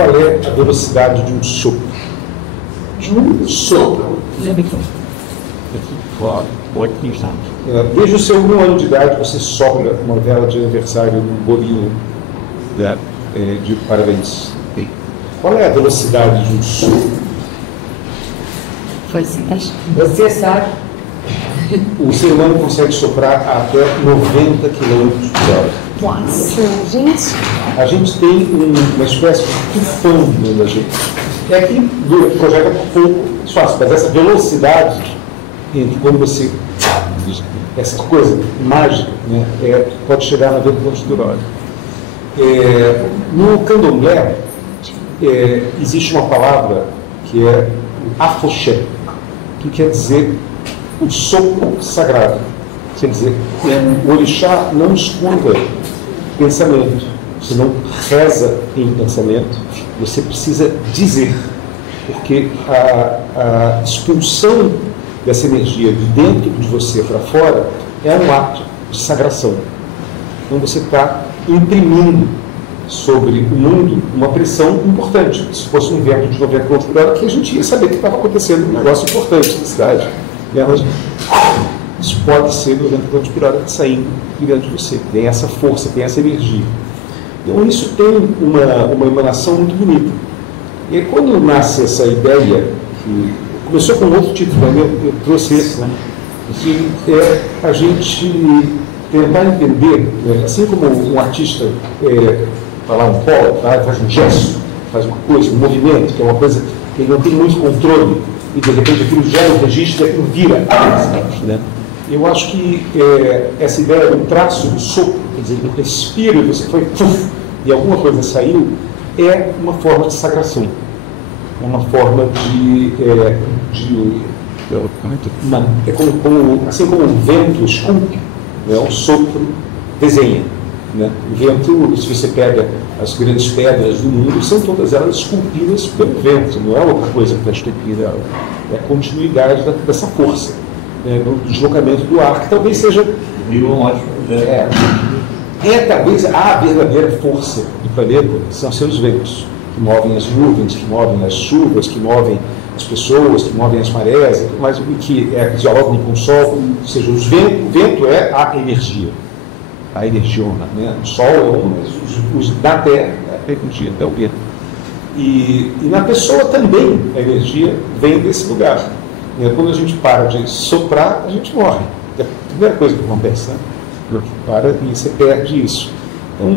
qual é a velocidade de um sopro. De um sopro. Desde o seu 1 ano de idade, você sopra uma vela de aniversário num bolinho de parabéns. Qual é a velocidade de um sopro? Você sabe. O ser humano consegue soprar até 90 km por hora. Nossa, gente. A gente tem uma espécie de tufão dentro da gente. É que projeta pouco fácil, mas essa velocidade entre quando você. Essa coisa mágica, né, pode chegar a 90 km por hora. No candomblé, existe uma palavra que é afoxé, que quer dizer o sopro sagrado. Quer dizer, o orixá não escuta pensamento, você não reza em pensamento, você precisa dizer, porque a expulsão dessa energia de dentro de você para fora é um ato de sagração. Então você está imprimindo sobre o mundo uma pressão importante. Se fosse um vento de 90 km por hora, que a gente ia saber que estava acontecendo um negócio importante na cidade. Isso pode ser 90 km por hora saindo de dentro de você. Tem essa força, tem essa energia. Então isso tem uma emanação muito bonita. E aí, quando nasce essa ideia, que começou com outro título, eu trouxe esse, né? Que é a gente tentar entender, né? Assim como um artista falar um pó, faz um gesto, faz uma coisa, um movimento, que é uma coisa que ele não tem muito controle, e de repente aquilo gera um registro e aquilo vira, né? Eu acho que essa ideia do traço, do sopro, quer dizer, do respiro, você foi e alguma coisa saiu, é uma forma de sagração, é uma forma assim como o vento esculpe, né, o sopro desenha. Né? O vento, se você pega as grandes pedras do mundo, são todas elas esculpidas pelo vento, não é outra coisa que está esculpida, é a continuidade dessa força, né, do deslocamento do ar, que talvez seja talvez a verdadeira força do planeta são seus ventos, que movem as nuvens, que movem as chuvas, que movem as pessoas, que movem as marés, mas o que dialogam com o sol, ou seja, o vento é a energia. A energia, né? O sol é um, mas os da terra é a energia, é o vento. E na pessoa também a energia vem desse lugar. Quando a gente para de soprar, a gente morre. É a primeira coisa que acontece, né? Para e você perde isso. Então,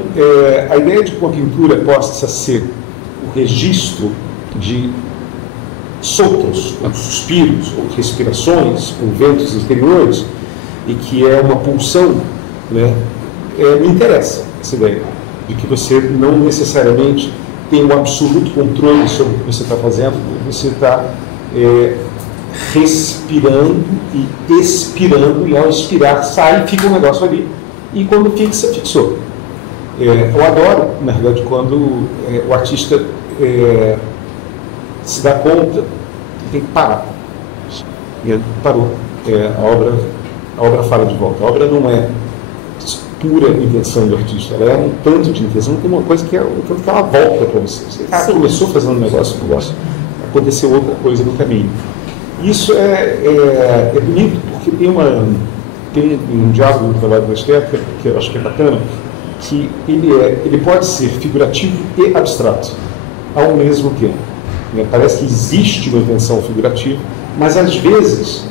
a ideia de que uma pintura possa ser o registro de sopros, ou suspiros, ou respirações, ou ventos interiores, e que é uma pulsão, né? Me interessa essa ideia de que você não necessariamente tem um absoluto controle sobre o que você está fazendo, você está respirando e expirando, e ao expirar sai e fica um negócio ali, e quando fixa, fixou. Eu adoro, na verdade, quando o artista se dá conta que tem que parar. E ele parou. A obra fala de volta. A obra não é pura intenção do artista, ela é um tanto de intenção, tem uma coisa que é o tanto que ela volta para você. Você começou fazendo um negócio, aconteceu outra coisa no caminho. Isso é bonito, porque tem um diálogo do trabalho da estética, que eu acho que é bacana, que ele pode ser figurativo e abstrato ao mesmo tempo. Parece que existe uma intenção figurativa, mas às vezes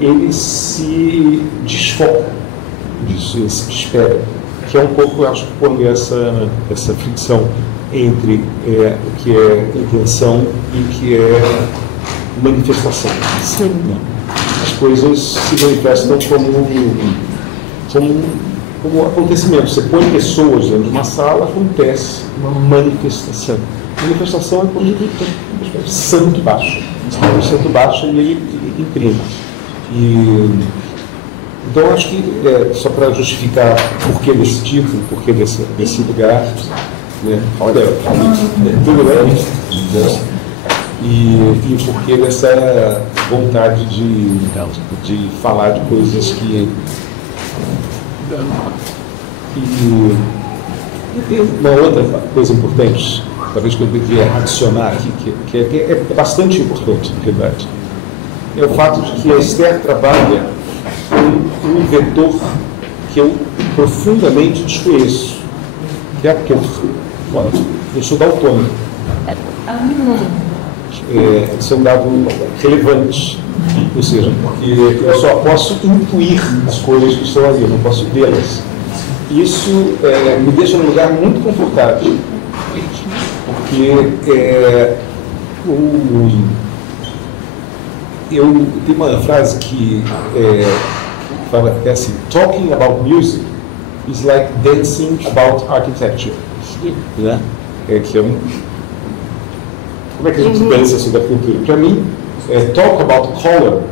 ele se desfoca disso, ele se despega, que é um pouco, eu acho, quando essa fricção entre o que é intenção e o que é manifestação. Sim. As coisas se manifestam como acontecimento. Você põe pessoas dentro de uma sala, acontece uma manifestação. Manifestação é quando ele tem um santo baixo. O santo baixo e ele imprime. Então, acho que, só para justificar o porquê desse título, o porquê desse lugar, né? Olha, tudo bem? E o porquê dessa vontade de falar de coisas que... E tem uma outra coisa importante talvez que eu devia adicionar aqui, que é bastante importante, na verdade, é o fato de que a Esther trabalha com um vetor que eu profundamente desconheço, que é a cor. Olha, eu sou daltônico. Isso é um dado relevante, ou seja, porque eu só posso intuir as cores que estão ali, eu não posso vê-las. Isso me deixa num lugar muito confortável, porque eu tenho uma frase que fala que é assim: talking about music is like dancing about architecture. Né? Como é que a gente pensa sobre a cultura? Para mim, talk about color,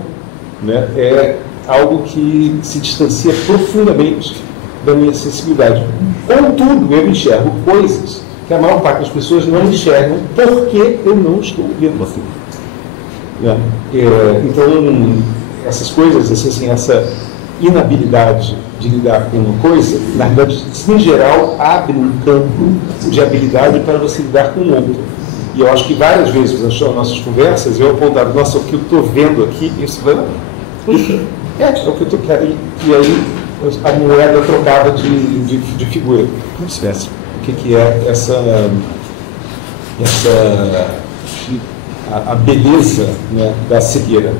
né, é algo que se distancia profundamente da minha sensibilidade. Contudo, eu enxergo coisas que a maior parte das pessoas não enxergam porque eu não estou vendo aquilo. Né? Então, essas coisas, assim, essa inabilidade de lidar com uma coisa, na verdade, em geral, abre um campo de habilidade para você lidar com o outro. E eu acho que várias vezes nas nossas conversas eu apontava: nossa, o que eu estou vendo aqui, isso é o que eu estou querendo. E aí a moeda trocava de figura. O que é a beleza, né, da cegueira?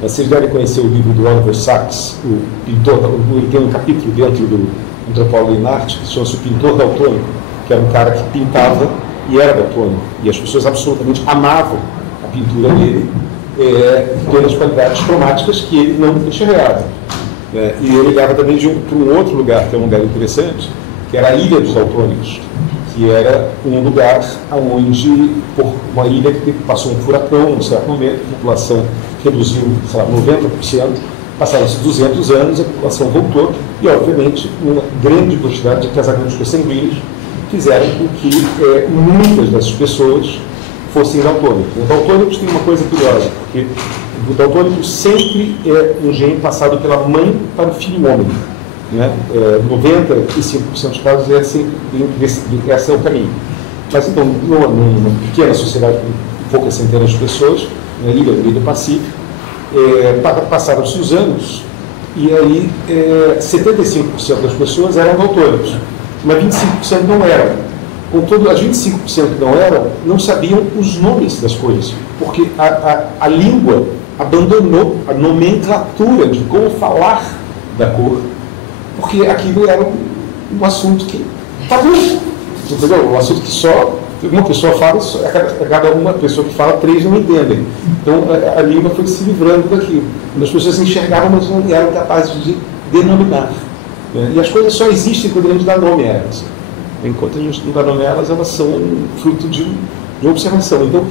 Vocês devem conhecer o livro do Oliver Sacks, o pintor. Ele tem um capítulo dentro do Antropólogo em Arte que chama-se o pintor daltônico, que era um cara que pintava e era daltônico, e as pessoas absolutamente amavam a pintura dele pelas qualidades cromáticas que ele não enxergava. E ele ligava também para um outro lugar, que é um lugar interessante, que era a Ilha dos Daltônicos, que era um lugar onde, por uma ilha que passou um furacão, num certo momento, a população reduziu, sei lá, 90%, passaram-se 200 anos, a população voltou, e, obviamente, uma grande quantidade de casamentos consanguíneos fizeram com que muitas dessas pessoas fossem daltônicos. Os daltônicos têm uma coisa curiosa, porque o daltônico sempre é um gene passado pela mãe para o filho homem. Né? 95% dos casos esse é o caminho. Mas então, numa pequena sociedade com poucas centenas de pessoas, na ilha do Pacífico, passaram-se os anos e aí 75% das pessoas eram daltônicos, mas 25% não eram. Contudo, as 25% que não eram, não sabiam os nomes das coisas, porque a língua abandonou a nomenclatura de como falar da cor, porque aquilo era um assunto que está bom, entendeu? Um assunto que só uma pessoa fala, cada uma pessoa que fala, 3 não entendem. Então a língua foi se livrando daquilo. As pessoas enxergavam, mas não eram capazes de denominar. E as coisas só existem quando a gente dá nome a elas. Enquanto a gente não dá nome a elas, elas são fruto de uma observação. Então,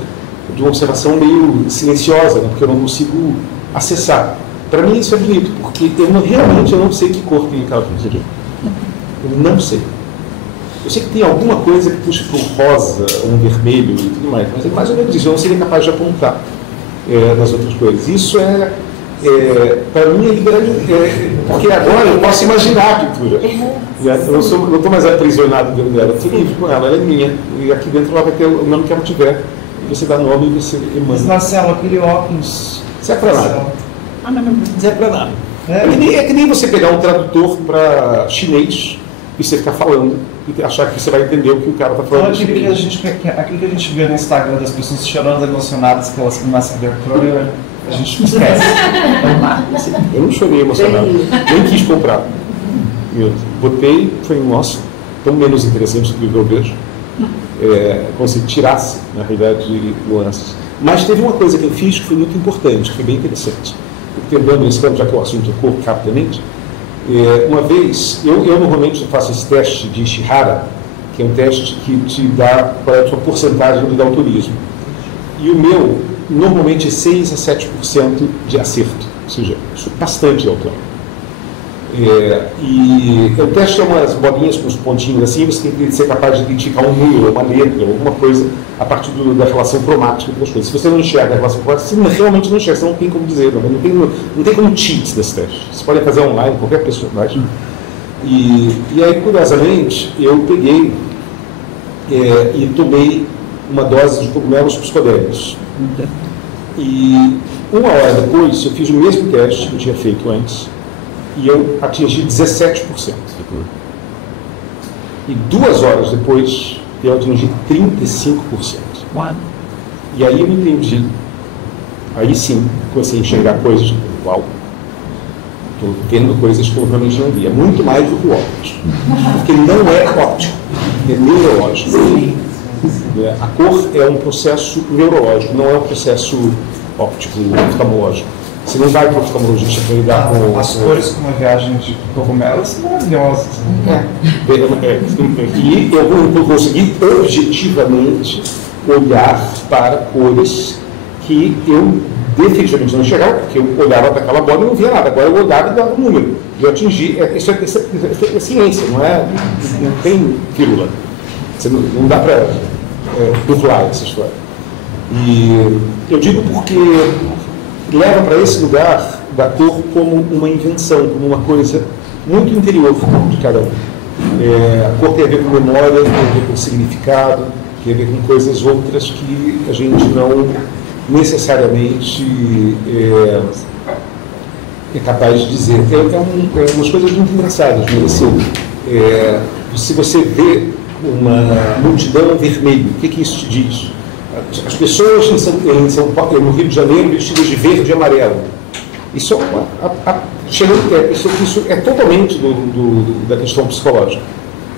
de uma observação meio silenciosa, né? Porque eu não consigo acessar. Para mim isso é bonito, porque realmente eu não sei que cor tem aquela coisa aqui. Eu não sei. Eu sei que tem alguma coisa que puxa para um rosa, um vermelho e tudo mais, mas é mais ou menos isso. Eu não seria capaz de apontar nas outras coisas. Isso para mim, porque agora eu posso imaginar a pintura. Eu não estou mais aprisionado dentro dela. Eu estou livre com ela, ela é minha. E aqui dentro ela vai ter o nome que ela tiver. Você dá nome e você emana. Mas Marcelo, aquele óculos. Isso é para nada. Não é para nada. É que nem você pegar um tradutor para chinês e você ficar falando e achar que você vai entender o que o cara está falando. Então, aquilo que a gente vê no Instagram das pessoas chorando emocionadas que elas começam a ver a cor, a gente esquece. Eu não chorei emocionado, nem quis comprar. Eu botei, foi nossa, tão menos interessante do que eu vejo. Como se tirasse, na realidade, nuances. Mas teve uma coisa que eu fiz que foi muito importante, que foi bem interessante. Tentando esse campo, já que o assunto é corpo rapidamente. Uma vez, eu normalmente faço esse teste de Ishihara, que é um teste que te dá qual é a sua porcentagem de daltonismo. E o meu, normalmente, é 6 a 7% de acerto, ou seja, eu sou bastante daltônico. E o teste é umas bolinhas com os pontinhos assim, você tem que ser capaz de identificar um número, uma letra, alguma coisa, a partir da relação cromática com as coisas. Se você não enxerga a relação cromática, você realmente não enxerga, você não tem como dizer, não tem como cheat desse teste. Você pode fazer online, qualquer pessoa faz. E aí, curiosamente, eu peguei e tomei uma dose de cogumelos psicodélicos. E 1 hora depois, eu fiz o mesmo teste que eu tinha feito antes, e eu atingi 17%. E 2 horas depois, eu atingi 35%. E aí eu entendi. Aí sim, comecei a enxergar coisas, uau, estou vendo coisas que eu realmente não via. Muito mais do que o óptico. Porque não é óptico, é neurológico. A cor é um processo neurológico, não é um processo óptico, oftalmológico. Você não vai para o oftalmologista para lidar com... As cores como a viagem de cogumelos são maravilhosas. E eu vou conseguir objetivamente olhar para cores que eu definitivamente não enxergava, porque eu olhava para aquela bola e não via nada. Agora eu olhava e dava um número. Eu atingi. Isso é ciência, não tem fírula. Não dá para burlar essa história. E eu digo porque leva para esse lugar da cor como uma invenção, como uma coisa muito interior de cada um. A cor tem a ver com memória, tem a ver com significado, tem a ver com coisas outras que a gente não necessariamente é capaz de dizer. Umas coisas muito engraçadas, né? Se você vê uma multidão vermelha, o que isso te diz? As pessoas em São Paulo, no Rio de Janeiro, vestidas de verde e amarelo. Isso é totalmente da questão psicológica.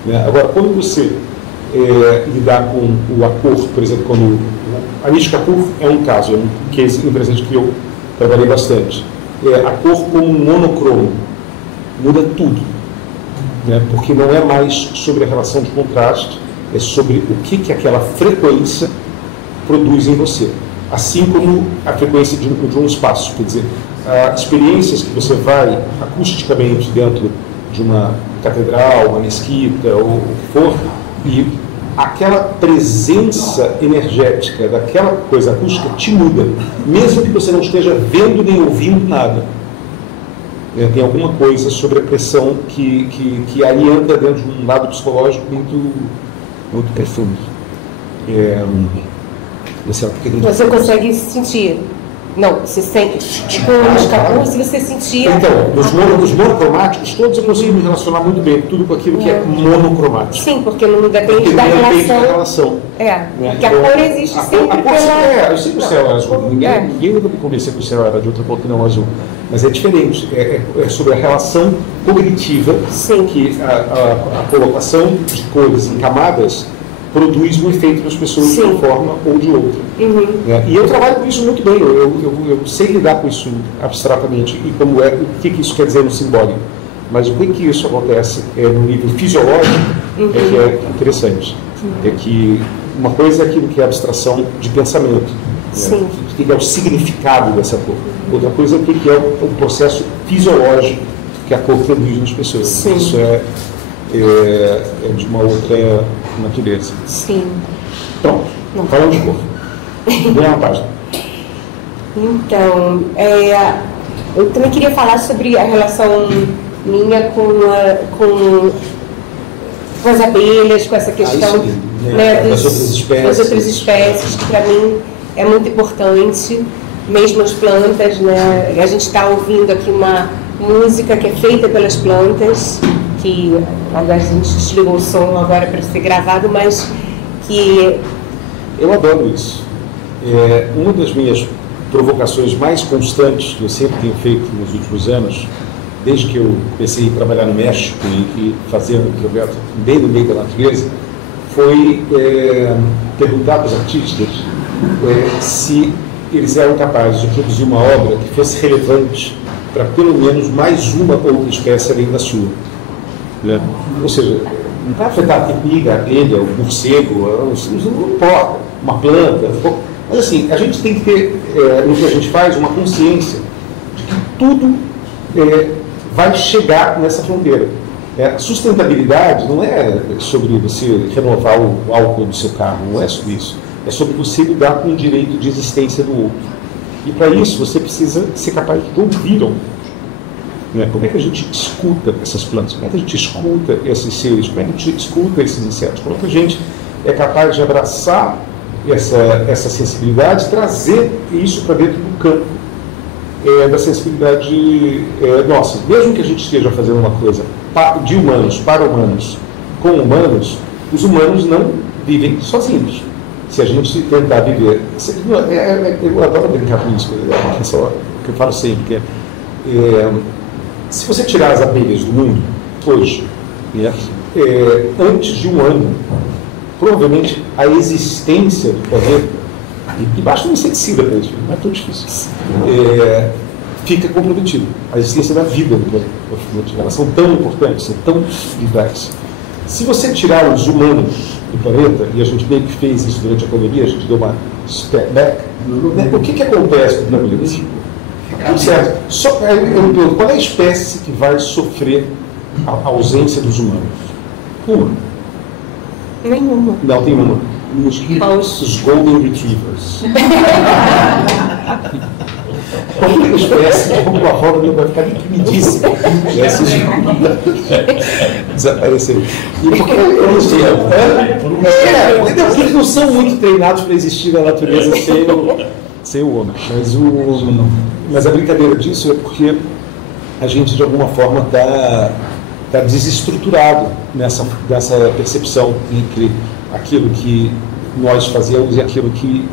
Né? Agora, quando você lidar com a cor, por exemplo, quando a Anish Kapoor é um caso, é um case interessante que eu trabalhei bastante. A cor como um monocromo muda tudo, né? Porque não é mais sobre a relação de contraste, é sobre o que aquela frequência produz em você. Assim como a frequência de um espaço, quer dizer, experiências que você vai acusticamente dentro de uma catedral, uma mesquita, ou o que for, e aquela presença energética daquela coisa acústica te muda, mesmo que você não esteja vendo nem ouvindo nada. Tem alguma coisa sobre a pressão que aí entra dentro de um lado psicológico muito profundo. Você consegue sentir? Não, você sente. Tipo, nos capuz, se você sentir. Então, nos monocromáticos, todos eu consigo me relacionar muito bem, tudo com aquilo que é monocromático. Sim, porque não depende da relação. Porque a cor existe sempre pela... Eu sei que o céu é azul. Ninguém nunca me convenceu que o céu era de outra cor que não azul. Mas é diferente. É sobre a relação cognitiva. Sim. Que a colocação de cores em camadas produz um efeito nas pessoas de uma forma ou de outra. E eu trabalho com isso muito bem, eu sei lidar com isso abstratamente e como o que isso quer dizer no simbólico. Mas o que isso acontece no nível fisiológico é que é interessante. É que uma coisa é aquilo que é abstração de pensamento, o que é o significado dessa cor. Outra coisa é o que é o processo fisiológico que a cor produz nas pessoas. Sim. Isso é de uma outra natureza. Sim. Pronto, falando de cor. Ganha uma página. Então, eu também queria falar sobre a relação minha com as abelhas, com essa questão das outras espécies, que para mim é muito importante, mesmo as plantas, né? A gente está ouvindo aqui uma música que é feita pelas plantas, que aliás a gente desligou o som agora para ser gravado, mas que... Eu adoro isso. Uma das minhas provocações mais constantes que eu sempre tenho feito nos últimos anos, desde que eu comecei a trabalhar no México e fazendo projeto bem no meio da natureza, foi perguntar para os artistas se eles eram capazes de produzir uma obra que fosse relevante para pelo menos mais uma outra espécie além da sua. Ou seja, não vai afetar a formiga, a abelha, o morcego, não importa, uma planta. Mas assim, a gente tem que ter, no que a gente faz, uma consciência de que tudo vai chegar nessa fronteira. A sustentabilidade não é sobre você renovar o álcool do seu carro, não é sobre isso. É sobre você lidar com o direito de existência do outro. E para isso você precisa ser capaz de ouvir ao outro. Como é que a gente escuta essas plantas? Como é que a gente escuta esses seres? Como é que a gente escuta esses insetos? Como é que a gente é capaz de abraçar essa sensibilidade, trazer isso para dentro do campo da sensibilidade nossa. Mesmo que a gente esteja fazendo uma coisa de humanos para humanos, com humanos, os humanos não vivem sozinhos. Se a gente tentar viver... Eu adoro brincar com isso, que eu falo sempre, se você tirar as abelhas do mundo, hoje, antes de um ano, provavelmente a existência do planeta, e basta um inseticida para isso, não é tão difícil, fica comprometida. A existência da vida do planeta. Elas são tão importantes, são tão vitais. Se você tirar os humanos do planeta, e a gente meio que fez isso durante a pandemia, a gente deu uma step back, o que acontece com o planeta? Certo. Eu pergunto, qual é a espécie que vai sofrer a ausência dos humanos? Uma. Nenhuma. Não, tem uma. Os Golden Retrievers. Qualquer espécie, de alguma forma, vai ficar deprimidíssima. Desapareceu. E porque eles não são muito treinados para existir na natureza sem o homem. Mas a brincadeira disso é porque a gente, de alguma forma, está desestruturado nessa percepção entre aquilo que nós fazemos e aquilo que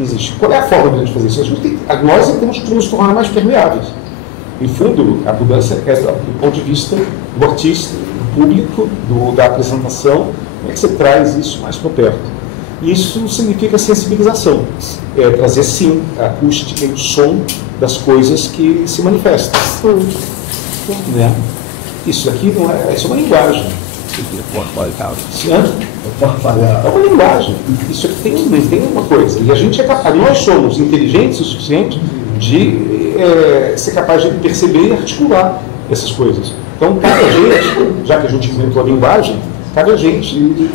existe. Qual é a forma de a gente fazer isso? Nós temos que nos tornar mais permeáveis. Em fundo, a mudança é do ponto de vista do artista, do público, da apresentação, como é que você traz isso mais para perto? Isso significa sensibilização, trazer sim a acústica e o som das coisas que se manifestam. Né? Isso aqui não isso é uma linguagem. É uma linguagem. Isso aqui tem uma coisa. E a gente é capaz, nós somos inteligentes o suficiente de ser capaz de perceber e articular essas coisas. Então, cada gente, já que a gente inventou a linguagem, cabe a gente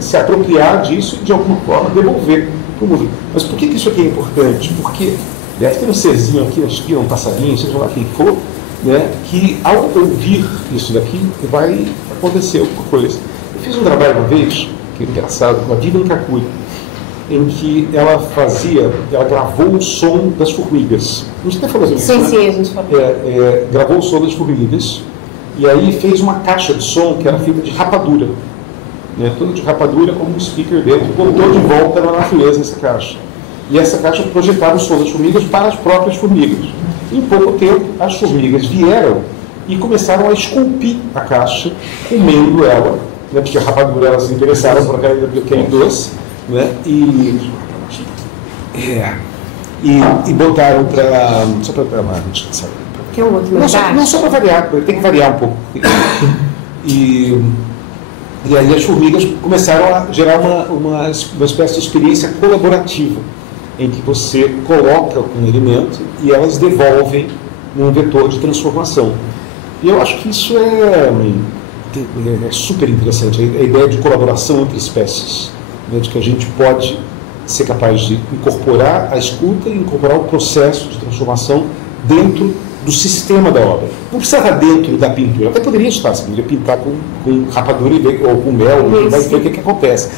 se apropriar disso e de alguma forma devolver para o mundo. Mas por que isso aqui é importante? Porque deve ter um serzinho aqui, acho que é um passarinho, seja lá quem for, né, que ao ouvir isso daqui vai acontecer alguma coisa. Eu fiz um trabalho uma vez, que é engraçado, com a Vivian Kakuri, em que ela gravou o som das formigas. A gente até falou sobre isso, né? Sim, a gente falou. Gravou o som das formigas e aí fez uma caixa de som que era feita de rapadura. Né? Toda de rapadura como um speaker dentro, e botou de volta na natureza essa caixa. E essa caixa projetava o som das formigas para as próprias formigas. Em pouco tempo, as formigas vieram e começaram a esculpir a caixa, comendo ela, né? Porque a rapadura elas se interessaram por aquele doce, né? E botaram para... Só para a gente sabe. Que é um outro não só para variar, tem que variar um pouco. E aí as formigas começaram a gerar uma espécie de experiência colaborativa, em que você coloca um alimento e elas devolvem num vetor de transformação. E eu acho que isso é super interessante, a ideia de colaboração entre espécies, né, de que a gente pode ser capaz de incorporar a escuta e incorporar o processo de transformação dentro do sistema da obra. Não precisa estar dentro da pintura, até poderia estar, você poderia pintar com rapadura ou com mel, e vai ver o que acontece.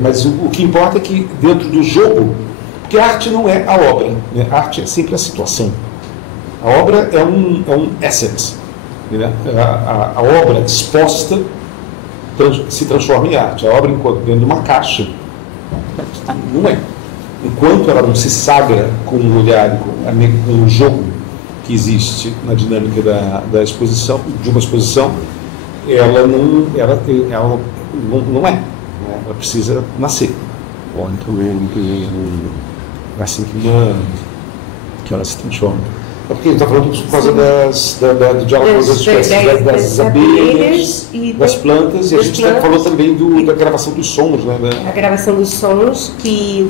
Mas o que importa é que dentro do jogo, porque a arte não é a obra, né? A arte é sempre a situação. A obra é um asset, né? A obra exposta se transforma em arte. A obra dentro de uma caixa não é. Enquanto ela não se sagra com o olhar, com o jogo que existe na dinâmica da exposição, de uma exposição, ela não é. Ela precisa nascer. Assim que ela se transforma. É porque a gente está falando por causa do diálogo das espécies, das abelhas, das plantas, e a gente falou também da gravação dos sons. Né? A gravação dos sons, que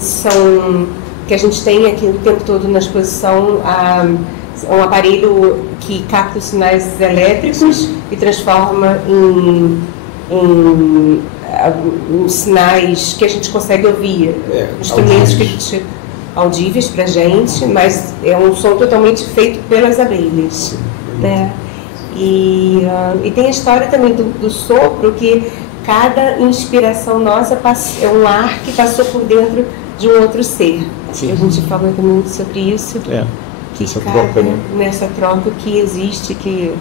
a gente tem aqui o tempo todo na exposição, um aparelho que capta os sinais elétricos e transforma em sinais que a gente consegue ouvir, instrumentos que a gente audíveis para a gente, mas é um som totalmente feito pelas abelhas, né? E tem a história também do sopro, que cada inspiração nossa é um ar que passou por dentro de um outro ser. Sim. A gente fala muito sobre isso. Essa troca, né? Nessa troca que existe, que...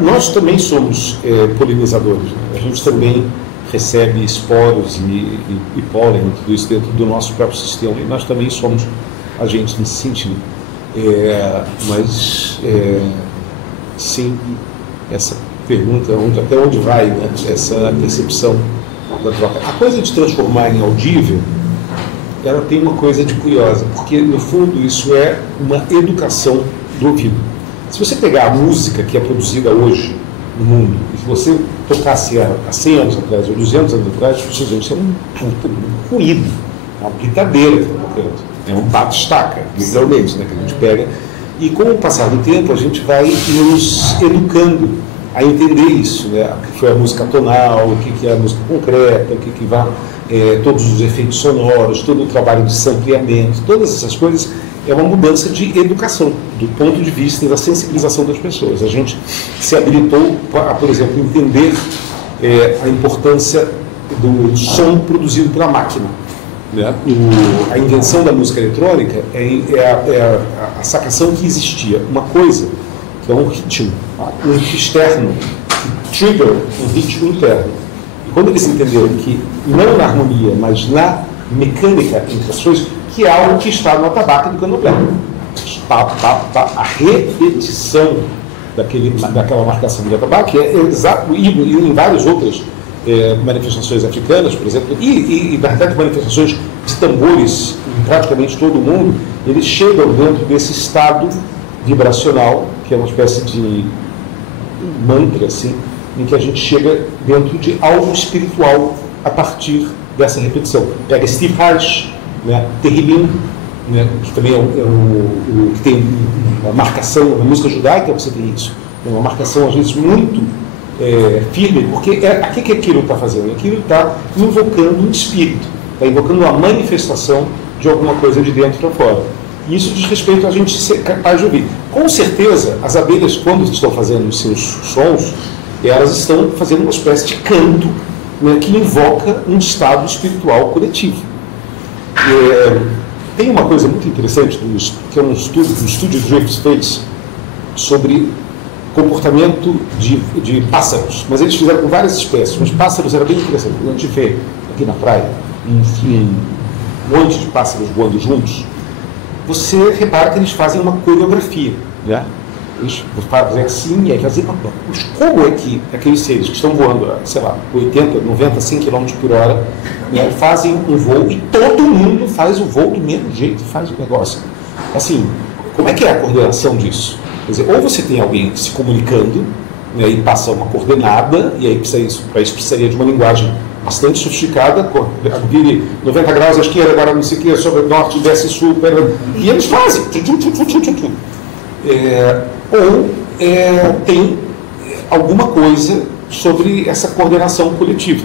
nós também somos polinizadores, né? A gente também recebe esporos e pólen, tudo isso dentro do nosso próprio sistema, e nós também somos agentes nesse sentido. Sim, essa pergunta, até onde vai, né, essa percepção da troca. A coisa de transformar em audível, ela tem uma coisa de curiosa, porque no fundo isso é uma educação do ouvido. Se você pegar a música que é produzida hoje no mundo, e se você tocasse há 100 anos atrás, ou 200 anos atrás, as pessoas diziam, isso é um ruído, é uma britadeira que está tocando, é um bate-estaca, literalmente, né, que a gente pega. E com o passar do tempo, a gente vai nos educando a entender isso, né? O que foi a música tonal, o que é a música concreta, o que vai, todos os efeitos sonoros, todo o trabalho de sampleamento, todas essas coisas é uma mudança de educação, do ponto de vista da sensibilização das pessoas. A gente se habilitou a, por exemplo, entender a importância do som produzido pela máquina. Né? A invenção da música eletrônica é a sacação que existia uma coisa que é um ritmo, um externo, que trigger um ritmo interno. E quando eles entenderam que não na harmonia, mas na mecânica entre as coisas, que é algo que está no atabaque do candomblé. A repetição daquela marcação do atabaque é exato, e em várias outras manifestações africanas, por exemplo, e na verdade manifestações de tambores em praticamente todo o mundo, eles chegam dentro desse estado vibracional, que é uma espécie de mantra, assim, em que a gente chega dentro de algo espiritual a partir dessa repetição. Pega Steve Reich, né, Terrilim, né, que também que tem uma marcação, na música judaica você tem isso, uma marcação às vezes muito firme, porque o que aquilo está fazendo? Aquilo está invocando um espírito, está invocando uma manifestação de alguma coisa de dentro para fora. E isso diz respeito a gente ser capaz de ouvir. Com certeza, as abelhas, quando estão fazendo os seus sons, elas estão fazendo uma espécie de canto, né, que invoca um estado espiritual coletivo. Tem uma coisa muito interessante, que é um estúdio Drifts fez sobre comportamento de pássaros, mas eles fizeram com várias espécies. Os pássaros era bem interessante. Quando a gente vê aqui na praia um monte de pássaros voando juntos, você repara que eles fazem uma coreografia, né? Eles fazem assim, e aí fazem... Mas como é que aqueles seres que estão voando, sei lá, 80, 90, 100 km por hora, né, fazem um voo e todo mundo faz o voo do mesmo jeito, faz o negócio? Assim, como é que é a coordenação disso? Quer dizer, ou você tem alguém se comunicando, né, e passa uma coordenada, e aí para isso precisaria de uma linguagem bastante sofisticada, vire 90 graus à esquerda, agora não sei o que, sobre o norte, desce sul, e eles fazem. Ou tem alguma coisa sobre essa coordenação coletiva.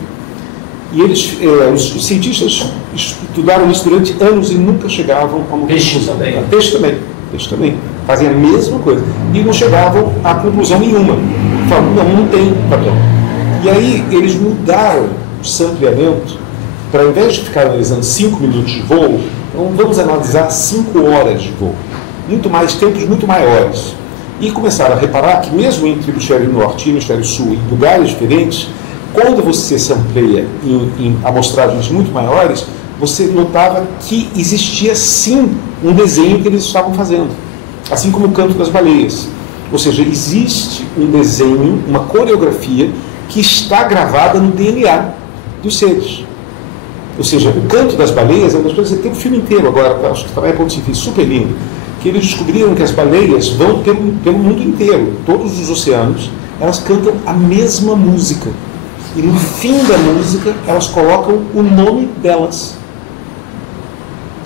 E os cientistas estudaram isso durante anos e nunca chegavam a uma conclusão. Peixe também. Fazem a mesma coisa. E não chegavam a conclusão nenhuma. Falaram, não tem padrão. E aí eles mudaram o sampleamento para, ao invés de ficar analisando 5 minutos de voo, então vamos analisar 5 horas de voo. Tempos muito maiores. E começaram a reparar que mesmo entre o hemisfério norte e o hemisfério sul, em lugares diferentes, quando você sampleia em amostragens muito maiores, você notava que existia sim um desenho que eles estavam fazendo. Assim como o canto das baleias. Ou seja, existe um desenho, uma coreografia que está gravada no DNA dos seres. Ou seja, o canto das baleias é uma das coisas que tem um filme inteiro agora, acho que também é super lindo, que eles descobriram que as baleias vão pelo mundo inteiro, todos os oceanos, elas cantam a mesma música. E no fim da música, elas colocam o nome delas.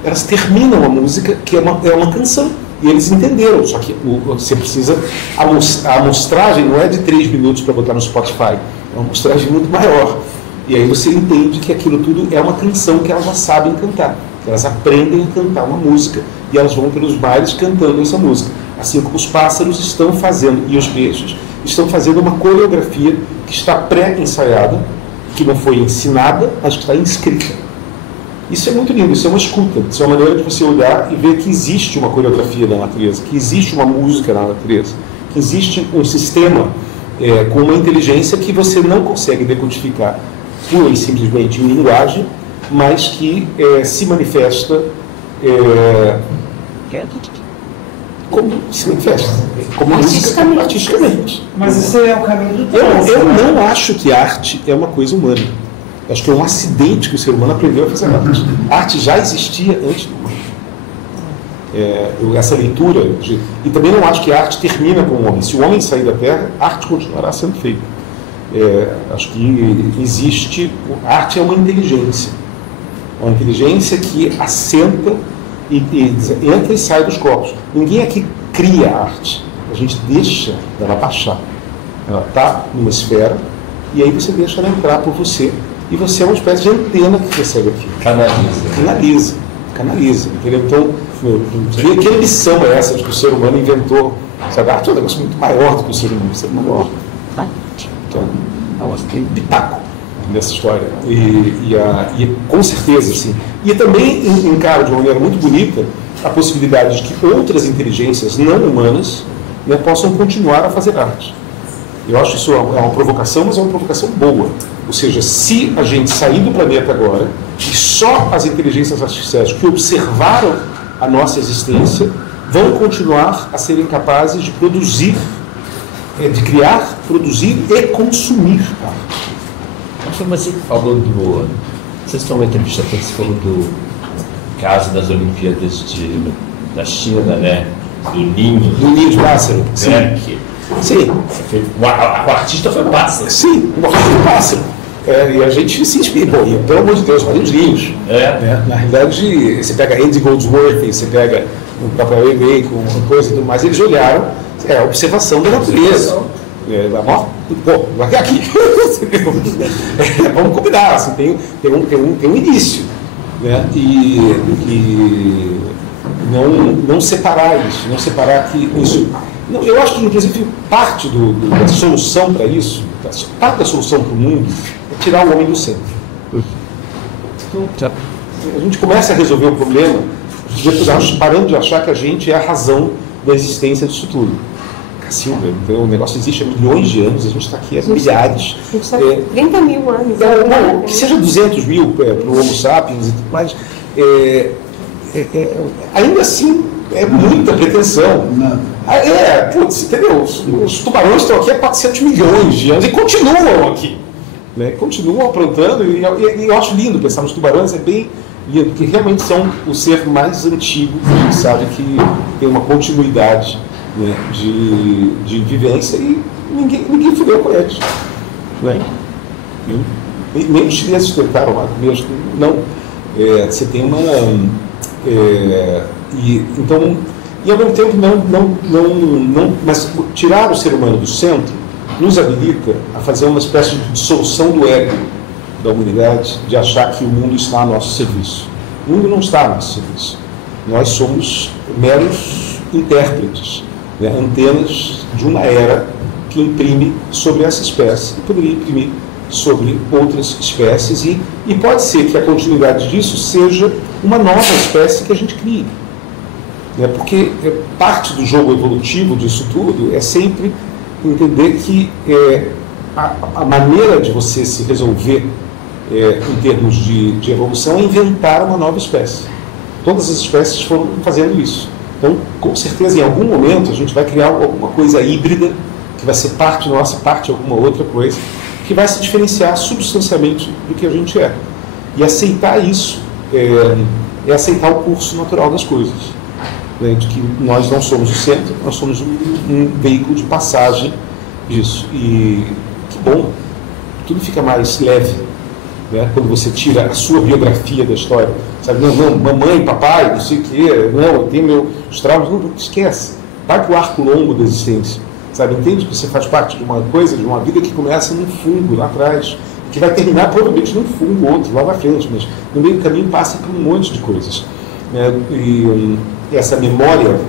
Elas terminam a música, que é uma canção. E eles entenderam, só que você precisa... A amostragem não é de 3 minutos para botar no Spotify, é uma amostragem muito maior. E aí você entende que aquilo tudo é uma canção que elas já sabem cantar. Que elas aprendem a cantar uma música. E elas vão pelos bailes cantando essa música. Assim como os pássaros estão fazendo, e os peixes, estão fazendo uma coreografia que está pré-ensaiada, que não foi ensinada, mas que está inscrita. Isso é muito lindo, isso é uma escuta, isso é uma maneira de você olhar e ver que existe uma coreografia da natureza, que existe uma música na natureza, que existe um sistema com uma inteligência que você não consegue decodificar pura e simplesmente em linguagem, mas que se manifesta como se manifesta, como artisticamente. Mas isso é o caminho do tempo. Eu não acho que arte é uma coisa humana. Eu acho que é um acidente que o ser humano aprendeu a fazer arte. A arte já existia antes do humano. Essa leitura e também não acho que a arte termina com o homem. Se o homem sair da Terra, a arte continuará sendo feita. Acho que existe... A arte é uma inteligência que assenta e entra e sai dos corpos. Ninguém aqui cria a arte. A gente deixa ela baixar. Ela está numa esfera e aí você deixa ela entrar por você e você é uma espécie de antena que recebe aquilo. Canaliza. Entendeu? Então, que ambição é essa de que o ser humano inventou? Sabe? A arte é um negócio muito maior do que o ser humano. O ser humano então, tem pitaco nessa história. E com certeza, assim. E também encaro de uma maneira muito bonita a possibilidade de que outras inteligências não humanas possam continuar a fazer arte. Eu acho isso uma provocação, mas é uma provocação boa. Ou seja, se a gente sair do planeta agora e só as inteligências artificiais que observaram a nossa existência vão continuar a serem capazes de produzir, de criar, produzir e consumir arte. Mas você falou vocês estão uma entrevista que você falou do caso das Olimpíadas da China, né? Do ninho de pássaro. Sim. O artista foi pássaro. Sim, o artista foi pássaro. E a gente se inspira. Bom, pelo amor de Deus, olha os linhos. Na realidade, você pega Andy Goldsworth, você pega o próprio Ray com coisa e tudo mais, eles olharam a observação da natureza. Vai aqui. Vamos combinar, assim, tem um início. Né? E não separar isso, não separar que isso. Não, eu acho que, inclusive, parte da solução para isso, parte da solução para o mundo, é tirar o homem do centro. Então, a gente começa a resolver o problema parando de achar que a gente é a razão da existência disso tudo. Cacilda, então o negócio existe há milhões de anos, a gente está aqui há milhares. 30 mil anos. Que seja 200 mil para o Homo sapiens e tudo mais, ainda assim é muita pretensão. Entendeu? Os tubarões estão aqui há 400 milhões de anos e continuam aqui. Né? Continuam aprontando, e eu acho lindo pensar nos tubarões, é bem lindo, porque realmente são o ser mais antigo, a gente sabe que tem uma continuidade, né, de vivência e ninguém fudeu com eles. Né? Nem os chineses tentaram lá mesmo. Não. Você tem uma. Então, e ao mesmo tempo mas tirar o ser humano do centro nos habilita a fazer uma espécie de dissolução do ego da humanidade, de achar que o mundo está a nosso serviço. O mundo não está a nosso serviço. Nós somos meros intérpretes, né, antenas de uma era que imprime sobre essa espécie e poderia imprimir sobre outras espécies e pode ser que a continuidade disso seja uma nova espécie que a gente crie. Porque parte do jogo evolutivo disso tudo é sempre entender que a maneira de você se resolver em termos de evolução é inventar uma nova espécie. Todas as espécies foram fazendo isso. Então, com certeza, em algum momento, a gente vai criar alguma coisa híbrida, que vai ser parte nossa, parte alguma outra coisa, que vai se diferenciar substancialmente do que a gente é. E aceitar isso é aceitar o curso natural das coisas. De que nós não somos o centro, nós somos um veículo de passagem disso. E que bom, tudo fica mais leve, né, quando você tira a sua biografia da história. Sabe, não, mamãe, papai, não sei o quê, não, eu tenho meus traumas, não, esquece. Vai para o arco longo da existência. Sabe, entende que você faz parte de uma coisa, de uma vida que começa num fungo lá atrás, que vai terminar provavelmente num fungo outro lá na frente, mas no meio do caminho passa por um monte de coisas. E essa memória,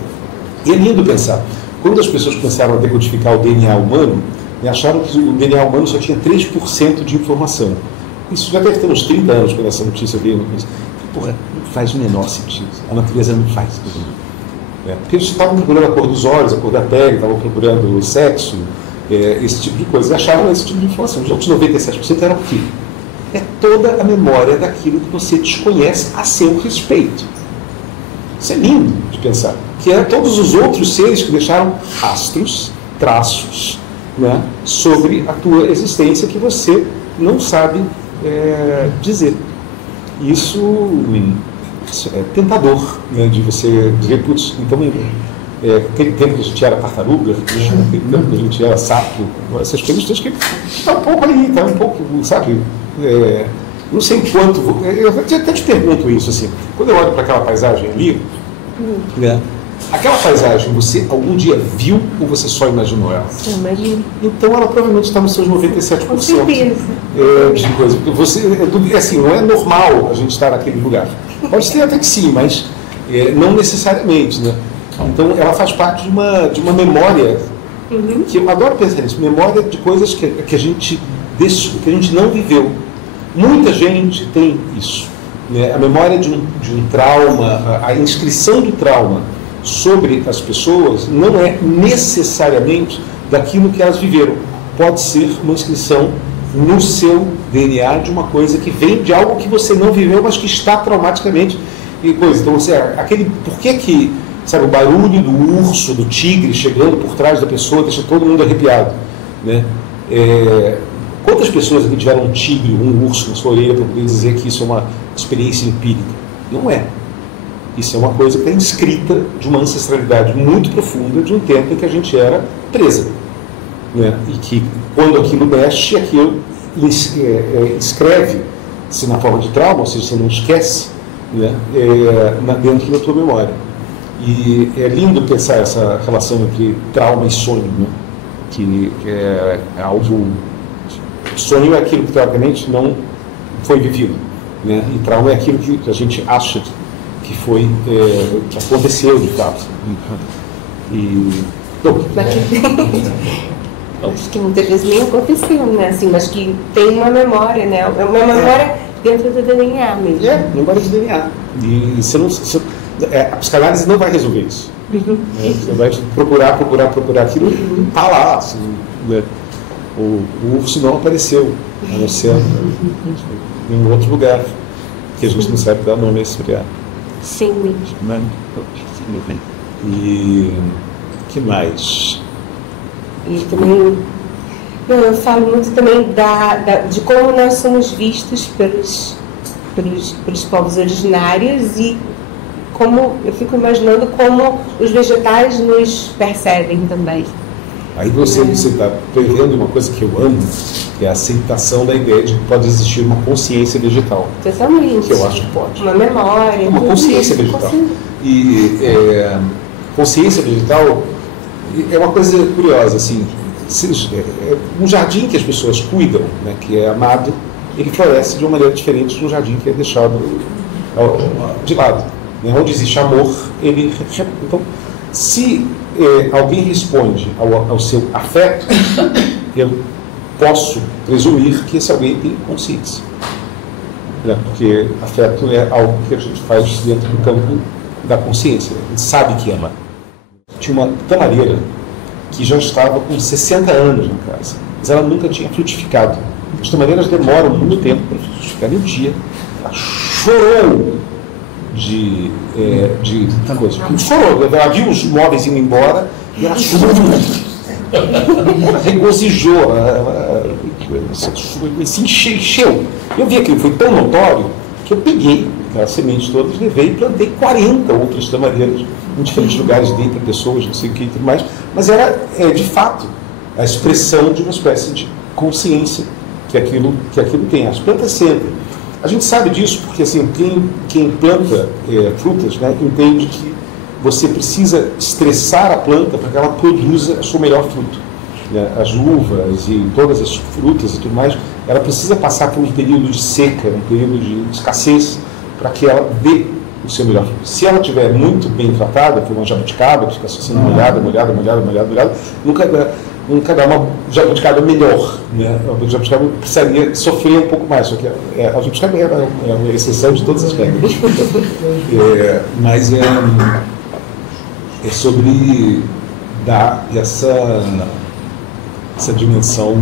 e é lindo pensar, quando as pessoas começaram a decodificar o DNA humano, e acharam que o DNA humano só tinha 3% de informação. Isso já deve ter uns 30 anos quando essa notícia veio. Porra, não faz o menor sentido. A natureza não faz isso. Porque eles estavam procurando a cor dos olhos, a cor da pele, estavam procurando o sexo, esse tipo de coisa. E acharam esse tipo de informação. Os outros 97% eram o quê? É toda a memória daquilo que você desconhece a seu respeito. Isso é lindo de pensar. Que é todos os outros seres que deixaram rastros, traços, né, sobre a tua existência que você não sabe dizer. Isso é tentador, né, de você dizer, putz, então aquele tempo que a gente era tartaruga, aquele tempo que a gente era sapo, essas coisas, acho que está um pouco ali, está um pouco, sabe, não sei quanto, eu até te pergunto isso, assim, quando eu olho para aquela paisagem ali, né, aquela paisagem você algum dia viu ou você só imaginou ela? Eu imagino. Então ela provavelmente está nos seus 97%. Com certeza. De coisa. Você, assim, não é normal a gente estar naquele lugar. Pode ser até que sim, mas não necessariamente, né? Então ela faz parte de uma memória, que eu adoro pensar nisso, memória de coisas que a gente não viveu. Muita gente tem isso, né? A memória de um trauma, a inscrição do trauma sobre as pessoas não é necessariamente daquilo que elas viveram. Pode ser uma inscrição no seu DNA de uma coisa que vem de algo que você não viveu, mas que está traumaticamente e coisa. Então, por que sabe, o barulho do urso, do tigre chegando por trás da pessoa deixa todo mundo arrepiado, né? Quantas pessoas aqui tiveram um tigre, um urso na sua orelha para poder dizer que isso é uma experiência empírica? Não é. Isso é uma coisa que está inscrita de uma ancestralidade muito profunda de um tempo em que a gente era presa, né? E que quando aquilo mexe, aquilo escreve-se na forma de trauma, ou seja, você não esquece, né? Dentro da tua memória. E é lindo pensar essa relação entre trauma e sonho, né? Que é algo... Sonho é aquilo que teoricamente não foi vivido, né? E trauma é aquilo que a gente acha que foi, que aconteceu de fato. Acho que muitas vezes nem aconteceu, né? Assim, mas que tem uma memória, né? É uma memória dentro do DNA mesmo. Memória do DNA. E a psicanálise não vai resolver isso. Você vai procurar aquilo, está lá. Assim, né? O urso não apareceu, a não ser em um outro lugar, que a gente não sabe dar nome a esse lugar. Sim. E que mais? E também eu falo muito também de como nós somos vistos pelos povos originários e como eu fico imaginando como os vegetais nos percebem também. Aí você está prevendo uma coisa que eu amo, que é a aceitação da ideia de que pode existir uma consciência vegetal. Totalmente. Que eu acho que pode. Uma memória. Uma consciência vegetal. E consciência vegetal é uma coisa curiosa, assim. Um jardim que as pessoas cuidam, né, que é amado, ele floresce de uma maneira diferente de um jardim que é deixado de lado. Né? Onde existe amor, ele... Então, se alguém responde ao seu afeto, eu posso presumir que esse alguém tem consciência. Né? Porque afeto é algo que a gente faz dentro do campo da consciência. A gente sabe que ama. Tinha uma tamareira que já estava com 60 anos na casa, mas ela nunca tinha frutificado. As tamareiras demoram muito tempo para frutificar. E um dia ela chorou de coisa. Chorou, ela viu os móveis indo embora e ela chorou. Ela regozijou, ela se encheu. Eu vi aquilo, foi tão notório que eu peguei aquelas sementes todas, levei e plantei 40 outras tamareiras em diferentes lugares, dei para pessoas, não sei o que e tudo mais. Mas era, de fato, a expressão de uma espécie de consciência que aquilo tem. As plantas sempre. A gente sabe disso porque assim, quem planta frutas, né, entende que você precisa estressar a planta para que ela produza o seu melhor fruto. Né? As uvas e todas as frutas e tudo mais, ela precisa passar por um período de seca, um período de escassez, para que ela dê o seu melhor fruto. Se ela estiver muito bem tratada, por uma jabuticaba, que fica sendo molhada, nunca dá uma jabuticaba melhor, né? A jabuticaba precisaria sofrer um pouco mais, só que a jabuticaba é uma exceção de todas as regras. Mas é sobre dar essa dimensão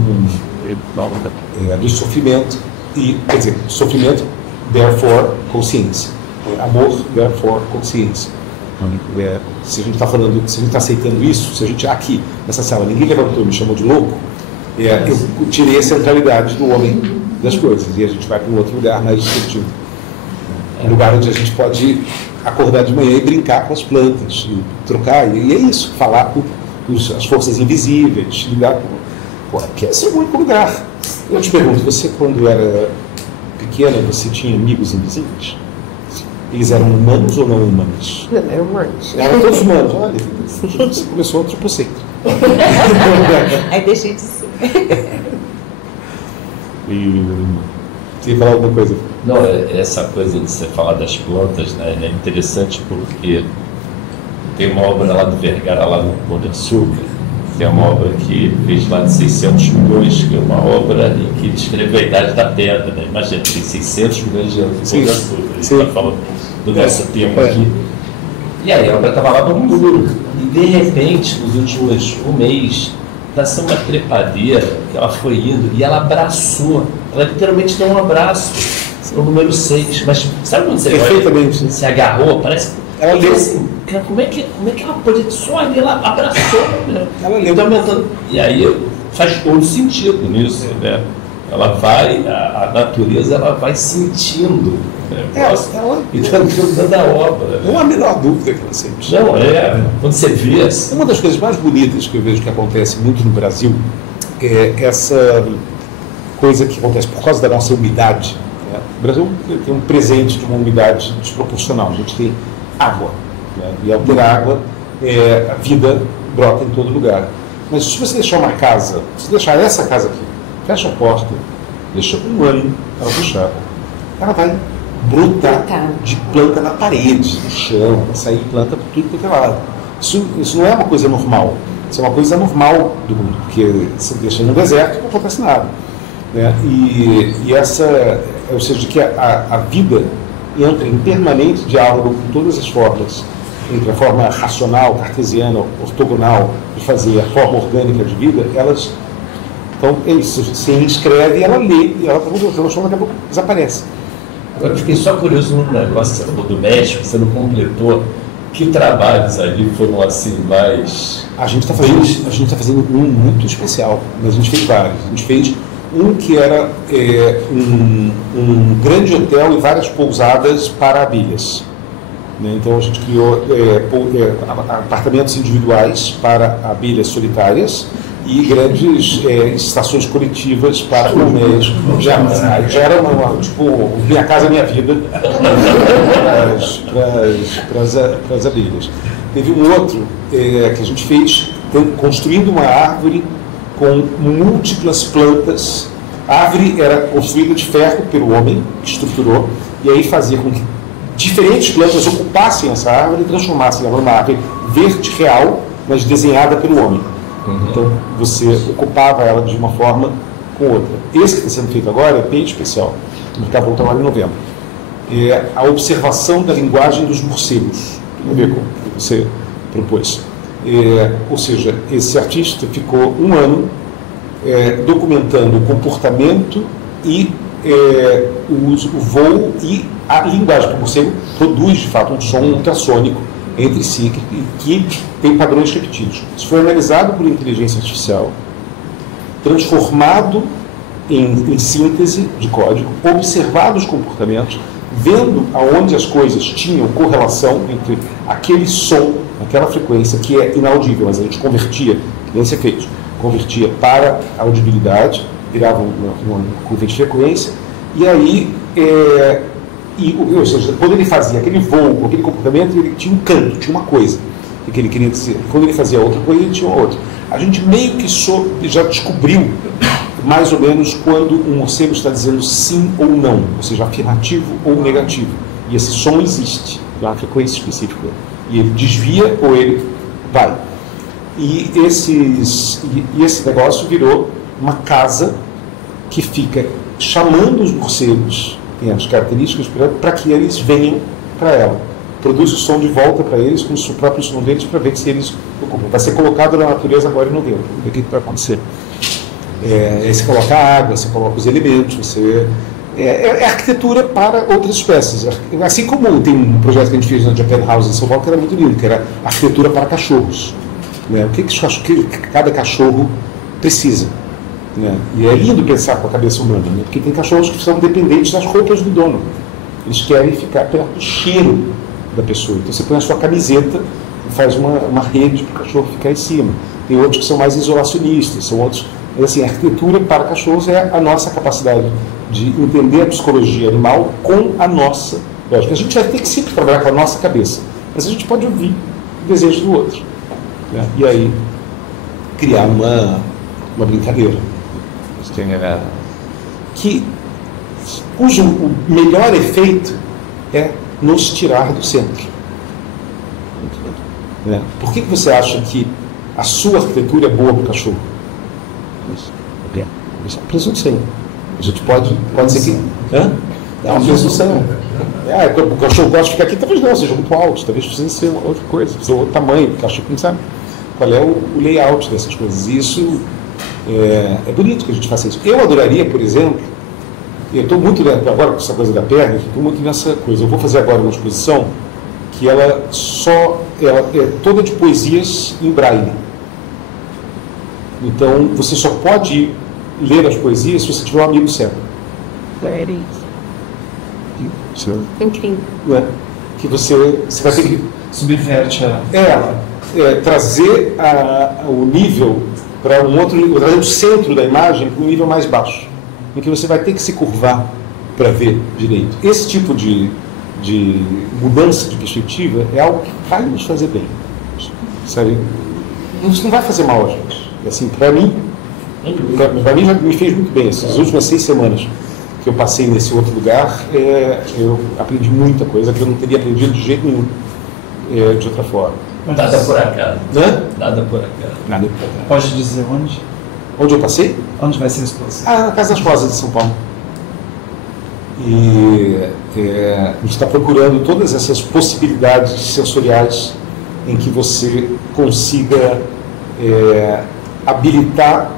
do sofrimento, quer dizer, sofrimento, therefore, consciência. Amor, therefore, consciência. Se a gente está falando, se a gente está aceitando isso, se a gente aqui nessa sala ninguém levantou e me chamou de louco, eu tirei a centralidade do homem das coisas e a gente vai para um outro lugar mais disruptivo, um lugar onde a gente pode acordar de manhã e brincar com as plantas e trocar, e é isso, falar com as forças invisíveis, ligar com... que esse é o único lugar. Eu te pergunto, você quando era pequena, você tinha amigos invisíveis? Eles eram humanos ou não humanos? Não, eram humanos. Eram todos humanos. Olha, você começou outro conceito. Aí deixei de ser. Você ia falar alguma coisa? Não, essa coisa de você falar das plantas, né, é interessante porque tem uma obra lá do Vergara, lá no Pão de Açúcar, tem uma obra que fez lá de 600 milhões, que é uma obra em que descreve a idade da Terra, né? Imagina, tem 600 milhões de anos de Pão de Açúcar, ele está falando do nosso tempo aqui. E aí a obra estava lá no muro, e de repente, nos últimos um mês, nasceu uma trepadeira, que ela foi indo, e ela abraçou, ela literalmente deu um abraço, o número 6, mas sabe quando você perfeitamente se agarrou, parece que ela leu assim, como é que ela pode só ali, ela abraçou, né? Ela leu. Então, e aí faz todo sentido nisso, né? Ela vai, a natureza ela vai sentindo, né? E está dando a obra. Não há a menor dúvida que ela sente. Não, quando você vê assim. Uma das coisas mais bonitas que eu vejo que acontece muito no Brasil é essa coisa que acontece por causa da nossa umidade. Né? O Brasil tem um presente de uma umidade desproporcional. A gente tem água, né? E ao ter água, a vida brota em todo lugar. Mas se você deixar uma casa, se deixar essa casa aqui, fecha a porta, deixa um ano ela fechada, ela vai brotar de planta na parede, no chão, vai sair planta por tudo quanto é lado. Isso não é uma coisa normal, isso é uma coisa normal do mundo, porque você deixa no deserto não acontece nada. Né? E essa, ou seja, que a vida entra em permanente diálogo com todas as formas, entre a forma racional, cartesiana, ortogonal de fazer a forma orgânica de vida, elas, então é isso, você inscreve, ela lê, e ela daqui a pouco desaparece. Agora eu fiquei só curioso num negócio que você falou do México, você não completou, que trabalhos ali foram assim mais... A gente está fazendo um muito especial, mas a gente fez vários. A gente fez um que era um grande hotel e várias pousadas para abelhas. Né? Então a gente criou apartamentos individuais para abelhas solitárias e grandes estações coletivas para colmeias. Já era tipo Minha Casa Minha Vida para as abelhas. Teve um outro que a gente fez construindo uma árvore com múltiplas plantas. A árvore era construída de ferro pelo homem, que estruturou, e aí fazia com que diferentes plantas ocupassem essa árvore e transformassem ela numa árvore verde real, mas desenhada pelo homem. Então você ocupava ela de uma forma com outra. Esse que está sendo feito agora é bem especial. O mercado voltou agora em novembro. É a observação da linguagem dos morcegos. Tem a ver com o que você propôs. Ou seja, esse artista ficou um ano documentando o comportamento e o voo e a linguagem. O morcego produz, de fato, um som ultrassônico entre si que tem padrões repetidos. Isso foi analisado por inteligência artificial, transformado em síntese de código, observado os comportamentos, vendo aonde as coisas tinham correlação entre aquele som, aquela frequência que é inaudível, mas a gente convertia, nem ser feito, convertia para a audibilidade, virava uma curva de frequência, e aí, ou seja, quando ele fazia aquele voo, aquele comportamento, ele tinha um canto, tinha uma coisa que ele queria dizer. Quando ele fazia outra coisa, ele tinha outra. A gente meio que já descobriu mais ou menos quando um morcego está dizendo sim ou não, ou seja, afirmativo ou negativo. E esse som existe, uma frequência específica. E ele desvia ou ele vai. E esse negócio virou uma casa que fica chamando os morcegos, tem as características, para que eles venham para ela. Produz o som de volta para eles, com o próprio som deles, para ver se eles ocupam. Vai ser colocado na natureza agora em novembro. Vamos ver o que vai acontecer. Aí você coloca a água, você coloca os elementos, você... É arquitetura para outras espécies. Assim como tem um projeto que a gente fez na Japan House em São Paulo, que era muito lindo, que era arquitetura para cachorros. Né? O que cada cachorro precisa. Né? E é lindo pensar com a cabeça humana, né? Porque tem cachorros que são dependentes das roupas do dono. Eles querem ficar perto do cheiro da pessoa. Então você põe a sua camiseta e faz uma rede para o cachorro ficar em cima. Tem outros que são mais isolacionistas, são outros... Assim, a arquitetura para cachorros é a nossa capacidade de entender a psicologia animal com a nossa lógica. A gente vai ter que sempre trabalhar com a nossa cabeça, mas a gente pode ouvir o desejo do outro. Né? E aí criar uma brincadeira cujo o melhor efeito é nos tirar do centro. Né? Por que você acha que a sua arquitetura é boa para o cachorro? Isso é uma presunção. A gente pode ser que... É uma presunção. O cachorro gosta de ficar aqui, talvez não, seja muito alto, talvez precise ser outra coisa, precisa outro tamanho, porque o cachorro não sabe qual é o layout dessas coisas. E isso é bonito que a gente faça isso. Eu adoraria, por exemplo, eu estou muito agora com essa coisa da perna, estou muito nessa coisa. Eu vou fazer agora uma exposição que ela é toda de poesias em braille. Então você só pode ler as poesias se você tiver um amigo cego. Incrível. Que você vai ter que subverte trazer o nível para um outro nível, trazer o centro da imagem para um nível mais baixo, em que você vai ter que se curvar para ver direito. Esse tipo de mudança de perspectiva é algo que vai nos fazer bem, sabe? Isso não vai fazer mal a gente. Assim, para mim já me fez muito bem. Essas últimas 6 semanas que eu passei nesse outro lugar, eu aprendi muita coisa que eu não teria aprendido de jeito nenhum de outra forma. Nada por acaso. Nada por acaso. Pode dizer onde? Onde eu passei? Onde vai ser a exposição? Na Casa das Rosas de São Paulo. E a gente está procurando todas essas possibilidades sensoriais em que você consiga habilitar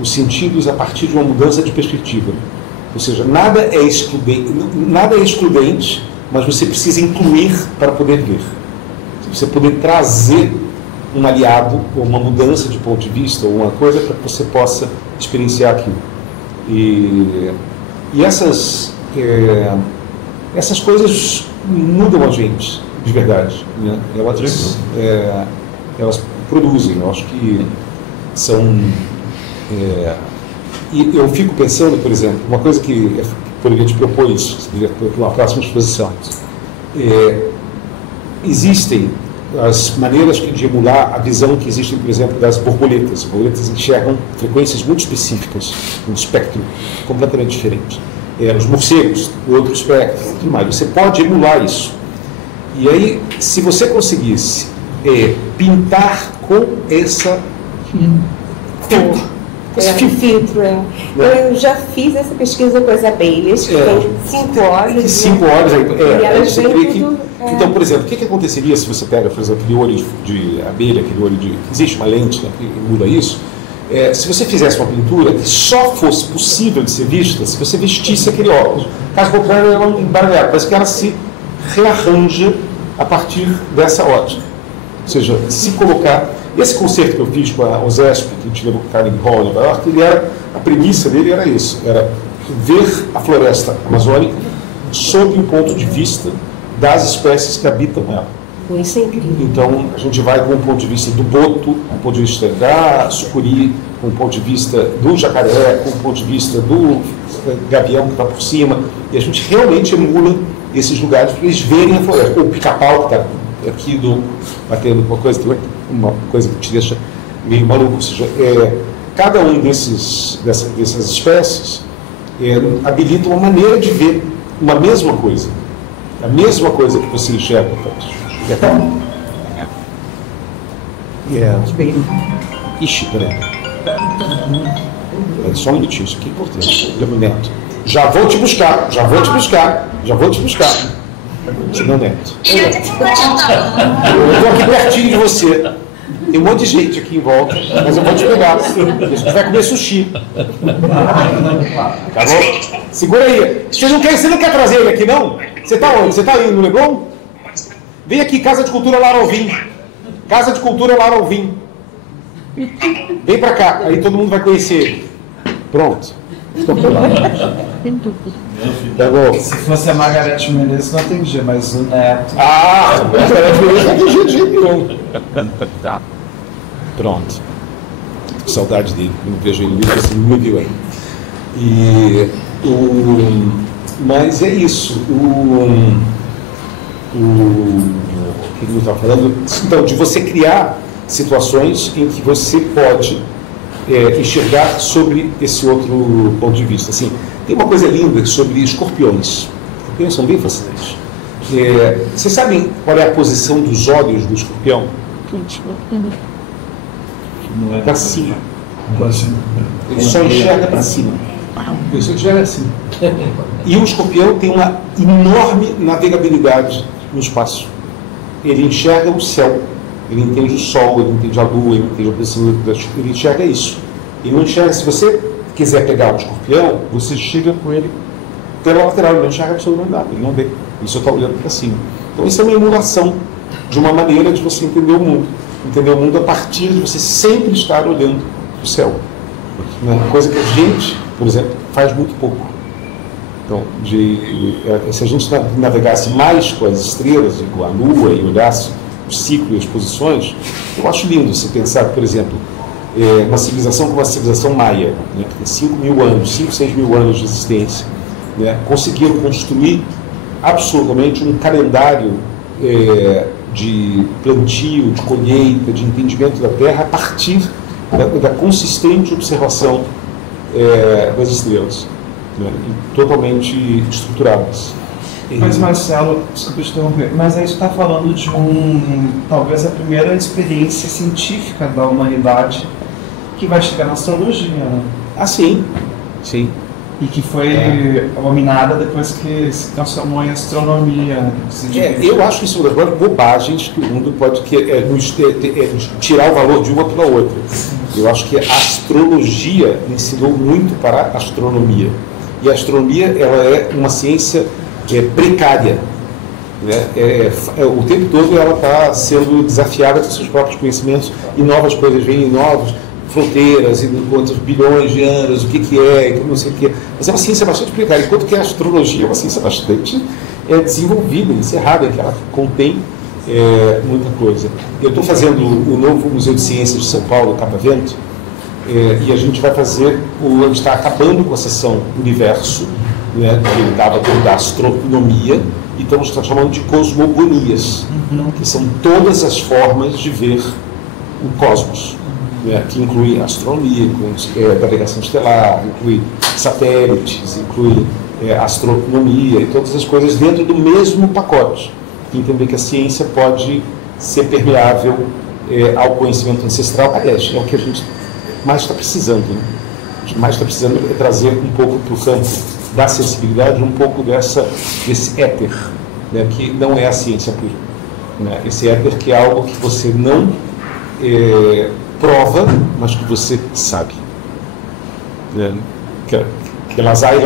os sentidos a partir de uma mudança de perspectiva. Ou seja, nada é excludente, mas você precisa incluir para poder ver. Você poder trazer um aliado, ou uma mudança de ponto de vista, ou uma coisa para que você possa experienciar aquilo. E essas coisas mudam a gente, de verdade. Né? Elas produzem, eu acho que são... e eu fico pensando, por exemplo, uma coisa que poderia te propor isso, para uma próxima exposição. Existem as maneiras de emular a visão que existe, por exemplo, das borboletas. As borboletas enxergam frequências muito específicas, um espectro completamente diferente. Os morcegos, outro espectro, tudo mais. Você pode emular isso. E aí, se você conseguisse pintar com essa filtro. Eu já fiz essa pesquisa com as abelhas, que tem 5 olhos. 5 olhos, e elas veem tudo. Então, por exemplo, o que aconteceria se você pega, por exemplo, aquele olho de abelha, aquele olho de... Existe uma lente, né, que muda isso. Se você fizesse uma pintura que só fosse possível de ser vista se você vestisse aquele óculos. Caso contrário, ela não embaralhar. Parece que ela se rearranja a partir dessa ótica. Ou seja, se colocar... Esse concerto que eu fiz com a OSESP, que a gente levou para o Carnegie Hall em Nova York, a premissa dele era isso, era ver a floresta amazônica sob o ponto de vista das espécies que habitam ela. Isso é incrível. Então, a gente vai com o ponto de vista do boto, com o ponto de vista da sucuri, com o ponto de vista do jacaré, com o ponto de vista do gavião que está por cima, e a gente realmente emula esses lugares para eles verem a floresta. O pica-pau que está aqui batendo uma coisa que te deixa meio maluco. Ou seja, cada um dessas espécies habilita uma maneira de ver uma mesma coisa. A mesma coisa que você enxerga. Ixi, peraí. Só um minutinho, isso aqui é importante. Neto. Já vou te buscar. Não, Neto. Eu estou aqui pertinho de você. Tem um monte de gente aqui em volta, mas eu vou te pegar. Você vai comer sushi. Tá bom? Segura aí. Você não quer trazer ele aqui, não? Você está onde? Você está aí no Leblon? Vem aqui, Casa de Cultura Lar Alvim. Casa de Cultura Lar Alvim. Vem pra cá, aí todo mundo vai conhecer ele. Pronto. Tá bom. Se fosse a Margarete Menezes, não atendia, mas o Neto. Ah, a Margarete Menezes não atendia de jeito nenhum. Tá. Pronto. Com saudade dele, não vejo ele, você não me viu aí. Mas é isso. O que eu estava falando? Então, de você criar situações em que você pode enxergar sobre esse outro ponto de vista. Assim, tem uma coisa linda sobre escorpiões. Escorpiões são bem fascinantes. Vocês sabem qual é a posição dos olhos do escorpião? Não é para cima. Ele só enxerga para cima. Ele só enxerga assim. E o escorpião tem uma enorme navegabilidade no espaço. Ele enxerga o céu. Ele entende o sol, ele entende a lua, ele entende a posição ele enxerga isso. Ele não enxerga, se você quiser pegar um escorpião, você chega com ele pela lateral, ele não enxerga absolutamente nada, ele não vê, ele só está olhando para cima. Então isso é uma emulação de uma maneira de você entender o mundo. Entender o mundo a partir de você sempre estar olhando para o céu. Coisa que a gente, por exemplo, faz muito pouco. Então, se a gente navegasse mais com as estrelas, com a lua, e olhasse o ciclo e as posições, eu acho lindo você pensar, por exemplo, uma civilização como a civilização maia, né, que tem 5 mil anos, 5, 6 mil anos de existência, né, conseguiram construir absolutamente um calendário de plantio, de colheita, de entendimento da Terra a partir da consistente observação das estrelas, né, e totalmente estruturadas. Mas, Marcelo, desculpa te interromper, mas aí você está falando de talvez a primeira experiência científica da humanidade que vai chegar na astrologia, né? Ah, sim. Sim. E que foi dominada depois que se transformou em astronomia. Eu acho isso uma das maiores bobagens que o mundo pode tirar o valor de uma para outra. Eu acho que a astrologia ensinou muito para a astronomia. E a astronomia ela é uma ciência precária, né? O tempo todo ela está sendo desafiada com seus próprios conhecimentos e novas coisas vêm, novas fronteiras e quantos bilhões de anos, o que é, não sei o que. Mas é uma ciência bastante precária, enquanto que a astrologia é uma ciência bastante desenvolvida, encerrada, que ela contém muita coisa. Eu estou fazendo o novo Museu de Ciências de São Paulo, Catavento, e a gente vai fazer, a gente está acabando com a seção Universo, né, que ele estava da astronomia, e estamos chamando de cosmogonias, que são todas as formas de ver o cosmos, né, que inclui astronomia, navegação estelar, inclui satélites, inclui astronomia e todas as coisas dentro do mesmo pacote. E entender que a ciência pode ser permeável ao conhecimento ancestral. Aliás, é o que a gente mais está precisando, né? A gente mais está precisando é trazer um pouco para o campo da sensibilidade, um pouco desse éter, né, que não é a ciência pura, né? Esse éter que é algo que você não prova, mas que você sabe, né? Que lazai.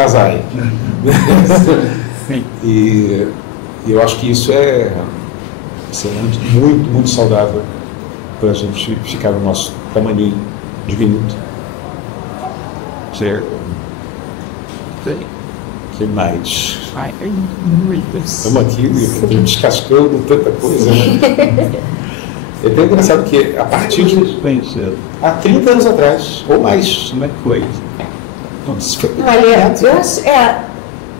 E eu acho que isso é muito, muito saudável para a gente ficar no nosso tamanho diminuto. Certo? Que mais? Estamos aqui descascando tanta coisa, né? É tão engraçado que a partir de há 30 anos atrás, ou mais, como é que foi? Olha,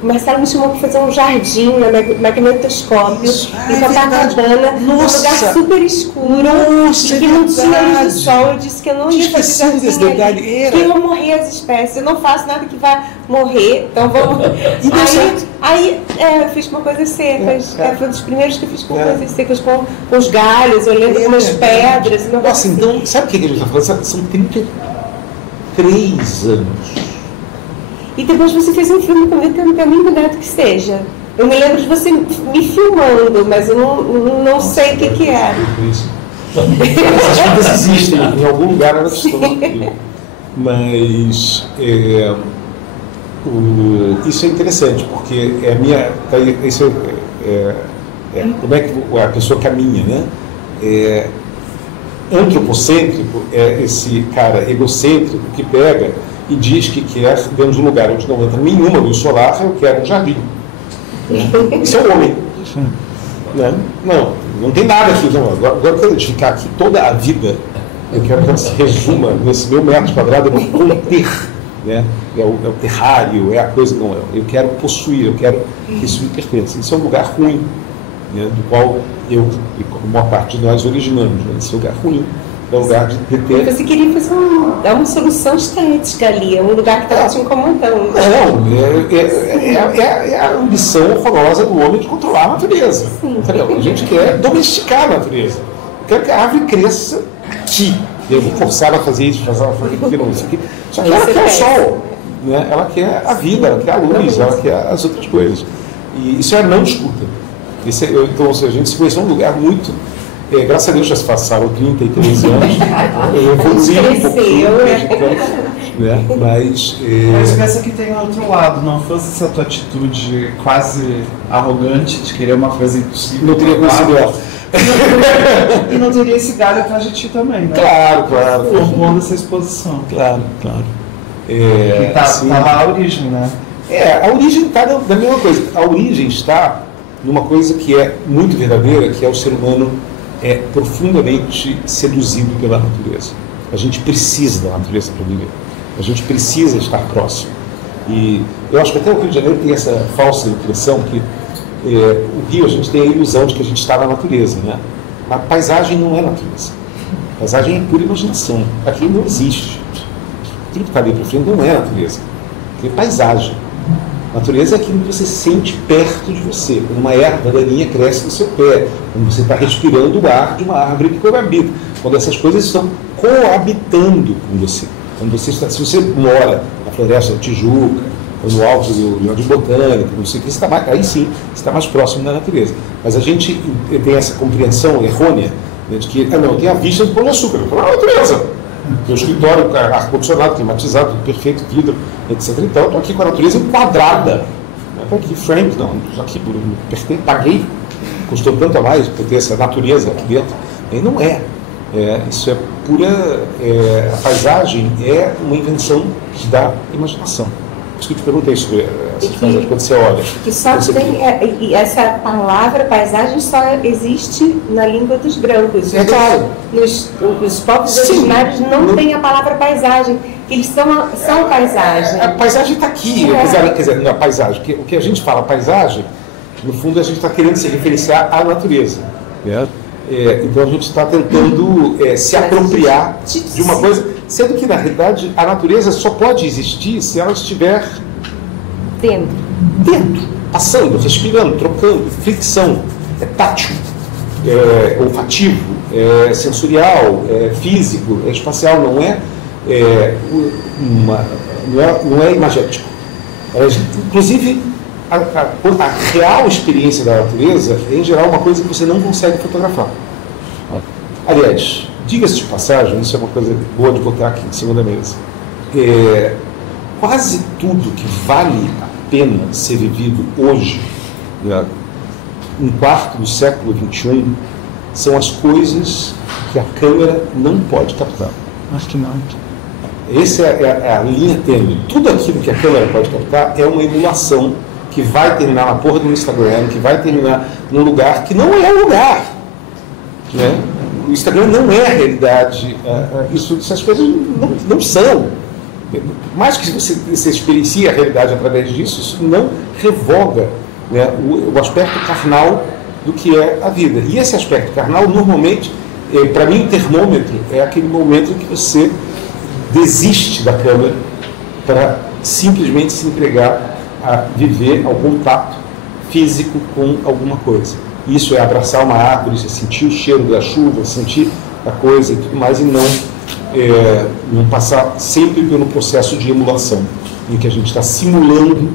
O Marcelo me chamou para fazer um jardim na magnetoscópio em Copacabana, num lugar super escuro, e que não tinha luz do sol. Eu disse que eu não ia fazer jardim ali, que iam morrer as espécies. Eu não faço nada que vá morrer, então vamos... Aí eu fiz com coisas secas. Foi um dos primeiros que eu fiz com coisas secas, com os galhos, olhando com umas pedras. Nossa, então, sabe o que a gente está falando? São 33 anos. E depois você fez um filme comigo que eu não tenho nem ideia do que seja. Eu me lembro de você me filmando, mas eu não sei o que era. Essas coisas existem, em algum lugar elas estão aqui. Mas isso é interessante, porque é a minha. Como é que a pessoa caminha, né? Antropocêntrico é esse cara egocêntrico que pega e diz que quer, dentro de um lugar onde não entra nenhuma luz solar, eu quero um jardim. Isso é um homem. Né? Não tem nada aqui. Não. Agora eu quero edificar aqui toda a vida. Eu quero que ela se resuma nesse meu metro quadrado, eu vou ter. Né? É o terrário, é a coisa que não é. Eu quero possuir, eu quero que isso me pertença. Isso é um lugar ruim, né? Do qual eu e a maior parte de nós originamos. Né? Esse lugar ruim. É um lugar de ter... Você queria fazer uma solução estética ali, um lugar que estava te incomodando. Não, é a ambição horrorosa do homem de controlar a natureza. Entendeu? A gente quer domesticar a natureza. Quer que a árvore cresça aqui. Eu vou forçar ela a fazer isso, fazer aquilo, isso aqui. Só que ela quer o sol, né? Ela quer a vida, ela quer a luz, ela quer as outras coisas. E isso é não disputa. Então, a gente se conheceu num lugar muito... graças a Deus já se passaram 33 anos, eu evoluí um pouquinho, né? Mas pensa que tem outro lado, não fosse essa tua atitude quase arrogante de querer uma coisa impossível. Não teria conseguido. E não teria esse galho atrás de ti também, né? Claro. Compondo essa exposição. Claro. Tá lá a origem, né? A origem está da mesma coisa. A origem está numa coisa que é muito verdadeira, que é o ser humano profundamente seduzido pela natureza. A gente precisa da natureza para viver. A gente precisa estar próximo. E eu acho que até o Rio de Janeiro tem essa falsa impressão que o Rio, a gente tem a ilusão de que a gente está na natureza, né? A paisagem não é natureza. A paisagem é pura imaginação. Aqui não existe. Tudo que está ali para frente não é natureza. Aqui é paisagem. Natureza é aquilo que você sente perto de você, quando uma erva daninha cresce no seu pé, quando você está respirando o ar de uma árvore que coabita, quando essas coisas estão coabitando com você. Quando você está, se você mora na Floresta da Tijuca, ou no alto do Jardim Botânico, não sei o que, você está mais, aí sim, você está mais próximo da natureza. Mas a gente tem essa compreensão errônea, né, de que, tem a vista do Pão de Açúcar, eu na natureza. Meu escritório, ar-condicionado, climatizado, tudo perfeito, vidro, etc. Então, eu estou aqui com a natureza enquadrada. Não estou aqui frame, não. Estou aqui por paguei, custou tanto a mais para ter essa natureza aqui dentro. E não é. Isso é pura... a paisagem é uma invenção da imaginação. Por isso que eu te perguntei sobre essas coisas quando você olha. Que só tem, essa palavra paisagem só existe na língua dos brancos. Claro. Os povos originários não têm a palavra paisagem. Eles são paisagem. A paisagem está aqui. Quer dizer, não, a paisagem. O que a gente fala paisagem, no fundo a gente está querendo se referenciar à natureza. Então a gente está tentando se apropriar de uma coisa, sendo que na realidade a natureza só pode existir se ela estiver dentro, passando, respirando, trocando, fricção, tátil, olfativo, sensorial, físico, espacial, não é imagético. Inclusive a real experiência da natureza é, em geral, uma coisa que você não consegue fotografar. Aliás, diga-se de passagem, isso é uma coisa boa de botar aqui em cima da mesa. Quase tudo que vale a pena ser vivido hoje, um quarto do século XXI, são as coisas que a câmera não pode captar. Acho que não. Essa é a linha tênue. Tudo aquilo que a câmera pode captar é uma emulação que vai terminar na porra do Instagram, que vai terminar num lugar que não é o lugar. Né? O Instagram não é a realidade. Essas coisas não são. mais que você experiencie a realidade através disso, isso não revoga, né, o aspecto carnal do que é a vida. E esse aspecto carnal, normalmente, para mim, o termômetro é aquele momento que você desiste da câmera para simplesmente se entregar a viver algum tato físico com alguma coisa. Isso é abraçar uma árvore, sentir o cheiro da chuva, sentir a coisa e tudo mais, e não passar sempre pelo processo de emulação, em que a gente está simulando,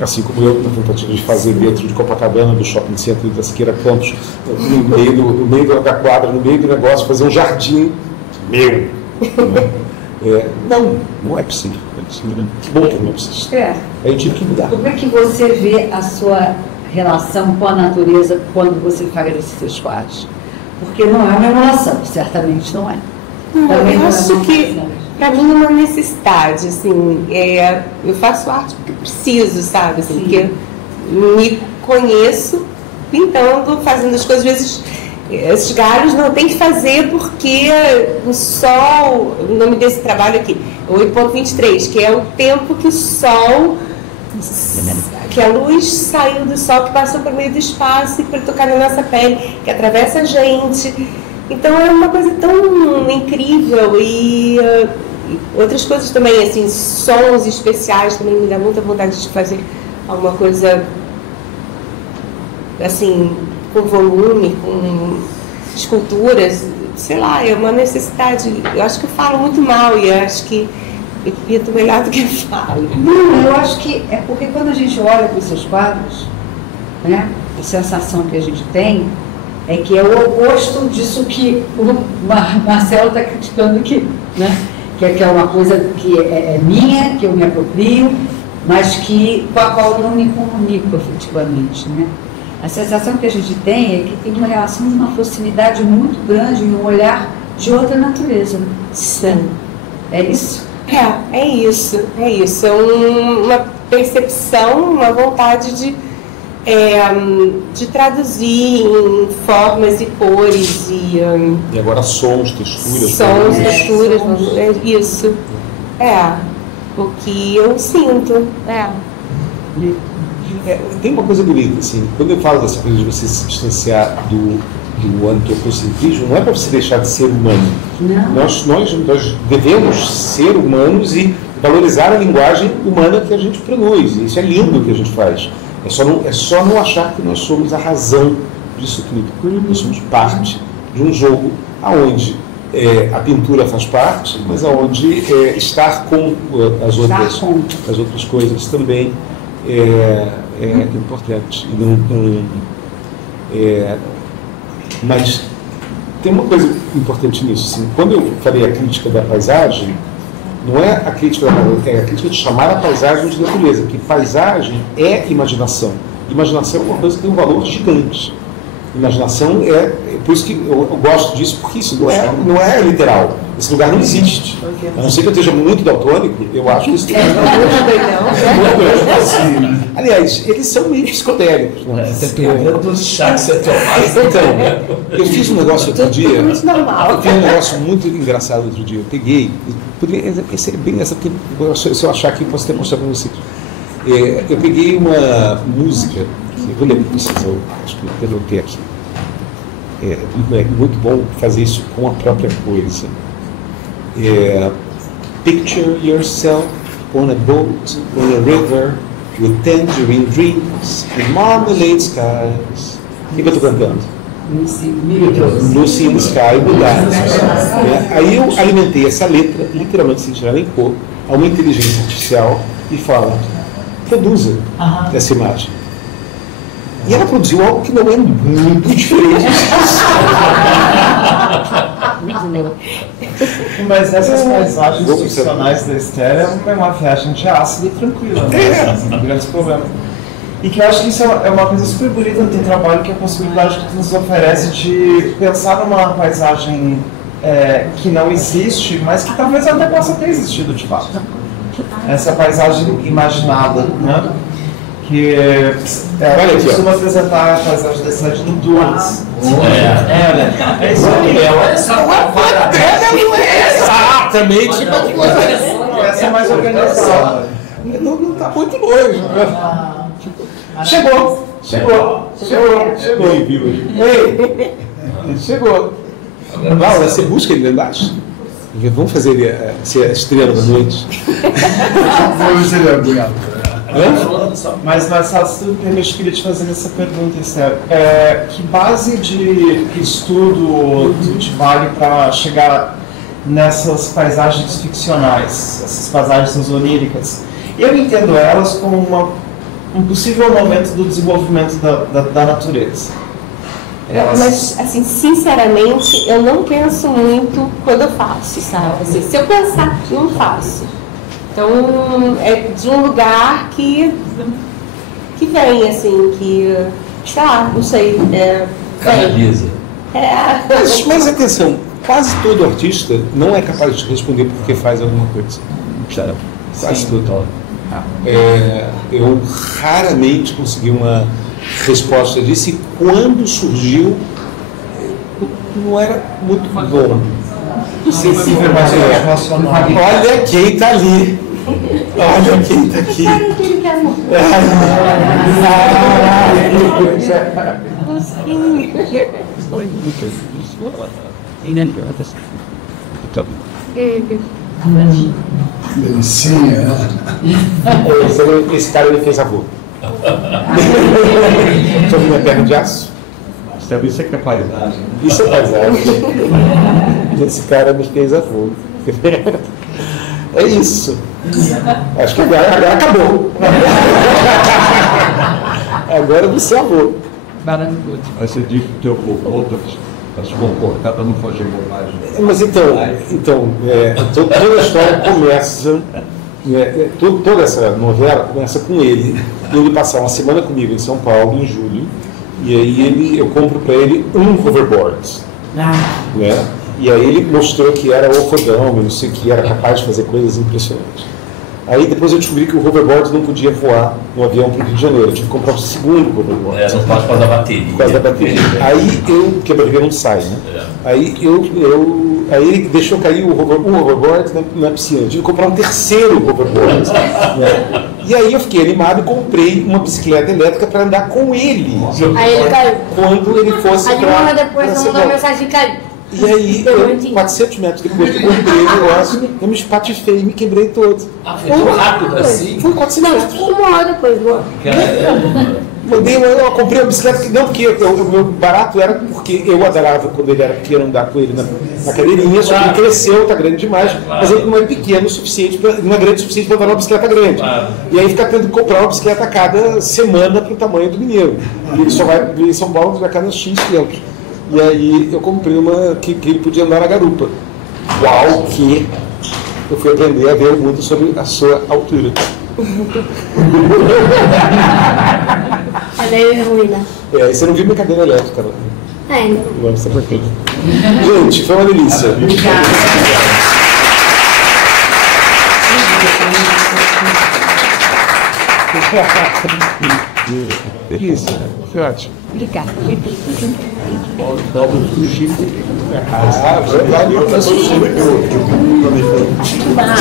assim como eu na tentativa de fazer dentro de Copacabana, do shopping center da Siqueira Campos, no meio da quadra, no meio do negócio, fazer um jardim meu. Não é possível. Que bom que não é possível. Aí eu tive que mudar. Como é que você vê a sua relação com a natureza quando você faz esses seus quadros? Porque não é uma emulação, certamente não é. Eu acho que, para mim, é uma necessidade. Assim, eu faço arte porque preciso, sabe? Assim, porque me conheço pintando, fazendo as coisas. Às vezes, esses galhos não tem que fazer porque o sol, o nome desse trabalho aqui, 8.23, que é o tempo que o sol, que a luz saiu do sol, que passou por meio do espaço e para tocar na nossa pele, que atravessa a gente. Então é uma coisa tão incrível. E outras coisas também, assim, sons especiais também me dá muita vontade de fazer alguma coisa assim, com volume, com esculturas, sei lá, é uma necessidade. Eu acho que eu falo muito mal e eu acho que eu pinto melhor do que eu falo. Não, eu acho que é porque quando a gente olha para os seus quadros, né, a sensação que a gente tem é que é o oposto disso que o Marcelo está criticando aqui, né? Que é uma coisa que é minha, que eu me aproprio, mas com a qual eu não me comunico efetivamente, né? A sensação que a gente tem é que tem uma relação de uma proximidade muito grande e um olhar de outra natureza. Sim. É isso? É isso. É uma percepção, uma vontade de traduzir em formas e cores e agora sons, texturas. Texturas, isso. O que eu sinto. Tem uma coisa bonita, assim, quando eu falo dessa coisa de você se distanciar do antropocentrismo, não é para você deixar de ser humano. Nós devemos ser humanos e valorizar a linguagem humana que a gente produz. Isso é lindo o que a gente faz. É só não achar que nós somos a razão disso tudo. Nós somos parte de um jogo onde a pintura faz parte, mas onde estar com as outras coisas também é importante. Mas tem uma coisa importante nisso. Assim, quando eu falei a crítica da paisagem, não é a crítica da paisagem, é a crítica de chamar a paisagem de natureza, porque paisagem é imaginação. Imaginação é uma coisa que tem um valor gigante. Imaginação por isso que eu gosto disso, porque isso não é literal. Esse lugar não existe. A não ser que eu esteja muito daltônico, eu acho que isso aliás, eles são meio psicodélicos. Dependendo do chá que você tomar. Então, eu fiz um negócio outro dia. Eu fiz um negócio muito engraçado outro dia. Eu peguei, esse é bem essa, porque se eu achar aqui, posso até mostrar para vocês. Eu peguei uma música, eu vou ler para vocês, eu acho que eu anotei aqui. É muito bom fazer isso com a própria coisa. Picture yourself on a boat, on a river, with tangerine dreams and marmalade skies. O que eu estou cantando? Lucy in the Sky, Aí eu alimentei essa letra, literalmente sem tirar nem cor, a uma inteligência artificial e falo, produza essa imagem. E ela produziu algo que não é muito diferente. Mas essas paisagens ficcionais da Esther é uma viagem de ácido tranquila, né? Sem grandes problemas. E que eu acho que isso é uma coisa super bonita no teu trabalho, que é a possibilidade que tu nos oferece de pensar numa paisagem que não existe, mas que talvez até possa ter existido de fato. Essa paisagem imaginada, né? Que ela costuma apresentar a paisagem da cidade do Duas. É isso aí. Exatamente. ser mais organizada. Não está muito longe. Chegou. Ei, chegou. Laura, você busca ele lá embaixo? Vamos fazer ele ser a estrela da noite. Vamos ser obrigado. Mas Marcelo, se tu permite, queria te fazer essa pergunta, Esther. Que base de estudo te vale para chegar nessas paisagens ficcionais, essas paisagens oníricas? Eu entendo elas como um possível momento do desenvolvimento da natureza. Mas, assim, sinceramente, eu não penso muito quando eu faço, sabe? Assim, se eu pensar, não faço. Então, é de um lugar que vem, assim, que, sei lá, não sei, Canaliza. Mas atenção, quase todo artista não é capaz de responder porque faz alguma coisa. Quase todo. Eu raramente consegui uma resposta disso, e quando surgiu, não era muito bom. Olha quem está ali. Olha quem está aqui. Delicinha, né? Esse cara ele fez avô. Deixa eu ver minha perna de aço. Isso é que é paisagem. Isso é paisagem. Esse cara me fez avô. É isso. Acho que agora acabou. Agora você é avô. Aí você diz que o teu avô a sua cortada não foi bobagem. Mas então toda a história começa, toda essa novela começa com ele passar uma semana comigo em São Paulo, em julho, e aí eu compro para ele um hoverboard. Né? E aí ele mostrou que era o fodão, não sei o que, era capaz de fazer coisas impressionantes. Aí depois eu descobri que o hoverboard não podia voar no avião para o Rio de Janeiro. Eu tive que comprar um segundo hoverboard. Não pode por causa da bateria. Por causa da bateria. Aí porque a bateria não sai, né? Aí ele deixou cair o hoverboard na piscina. Eu tive que comprar um terceiro hoverboard. Né? E aí eu fiquei animado e comprei uma bicicleta elétrica para andar com ele. Aí ele caiu. Quando ele fosse Aí uma hora depois mandou uma mensagem e caiu. E aí, 400 metros depois que eu comprei o negócio, eu me espatifei e me quebrei todo. Foi tão rápido assim? Foi 400 metros. Uma hora depois, boa. Eu comprei uma bicicleta que não, porque o meu barato era porque eu adorava quando ele era pequeno andar com ele na cadeirinha, só que ele cresceu, está grande demais, mas ele não é pequeno o suficiente, não é grande o suficiente para andar numa bicicleta grande. E aí fica tendo que comprar uma bicicleta a cada semana para o tamanho do menino. E ele só vai em São Paulo a cada X quilômetros. E aí eu comprei uma que ele podia andar na garupa. Uau, que eu fui aprender a ver muito sobre a sua altura. Olha aí, ruína. Aí você não viu minha cadeira elétrica, não? Ainda. Agora você vai ter. Gente, foi uma delícia. Isso, foi ótimo. Obrigada. Valeu.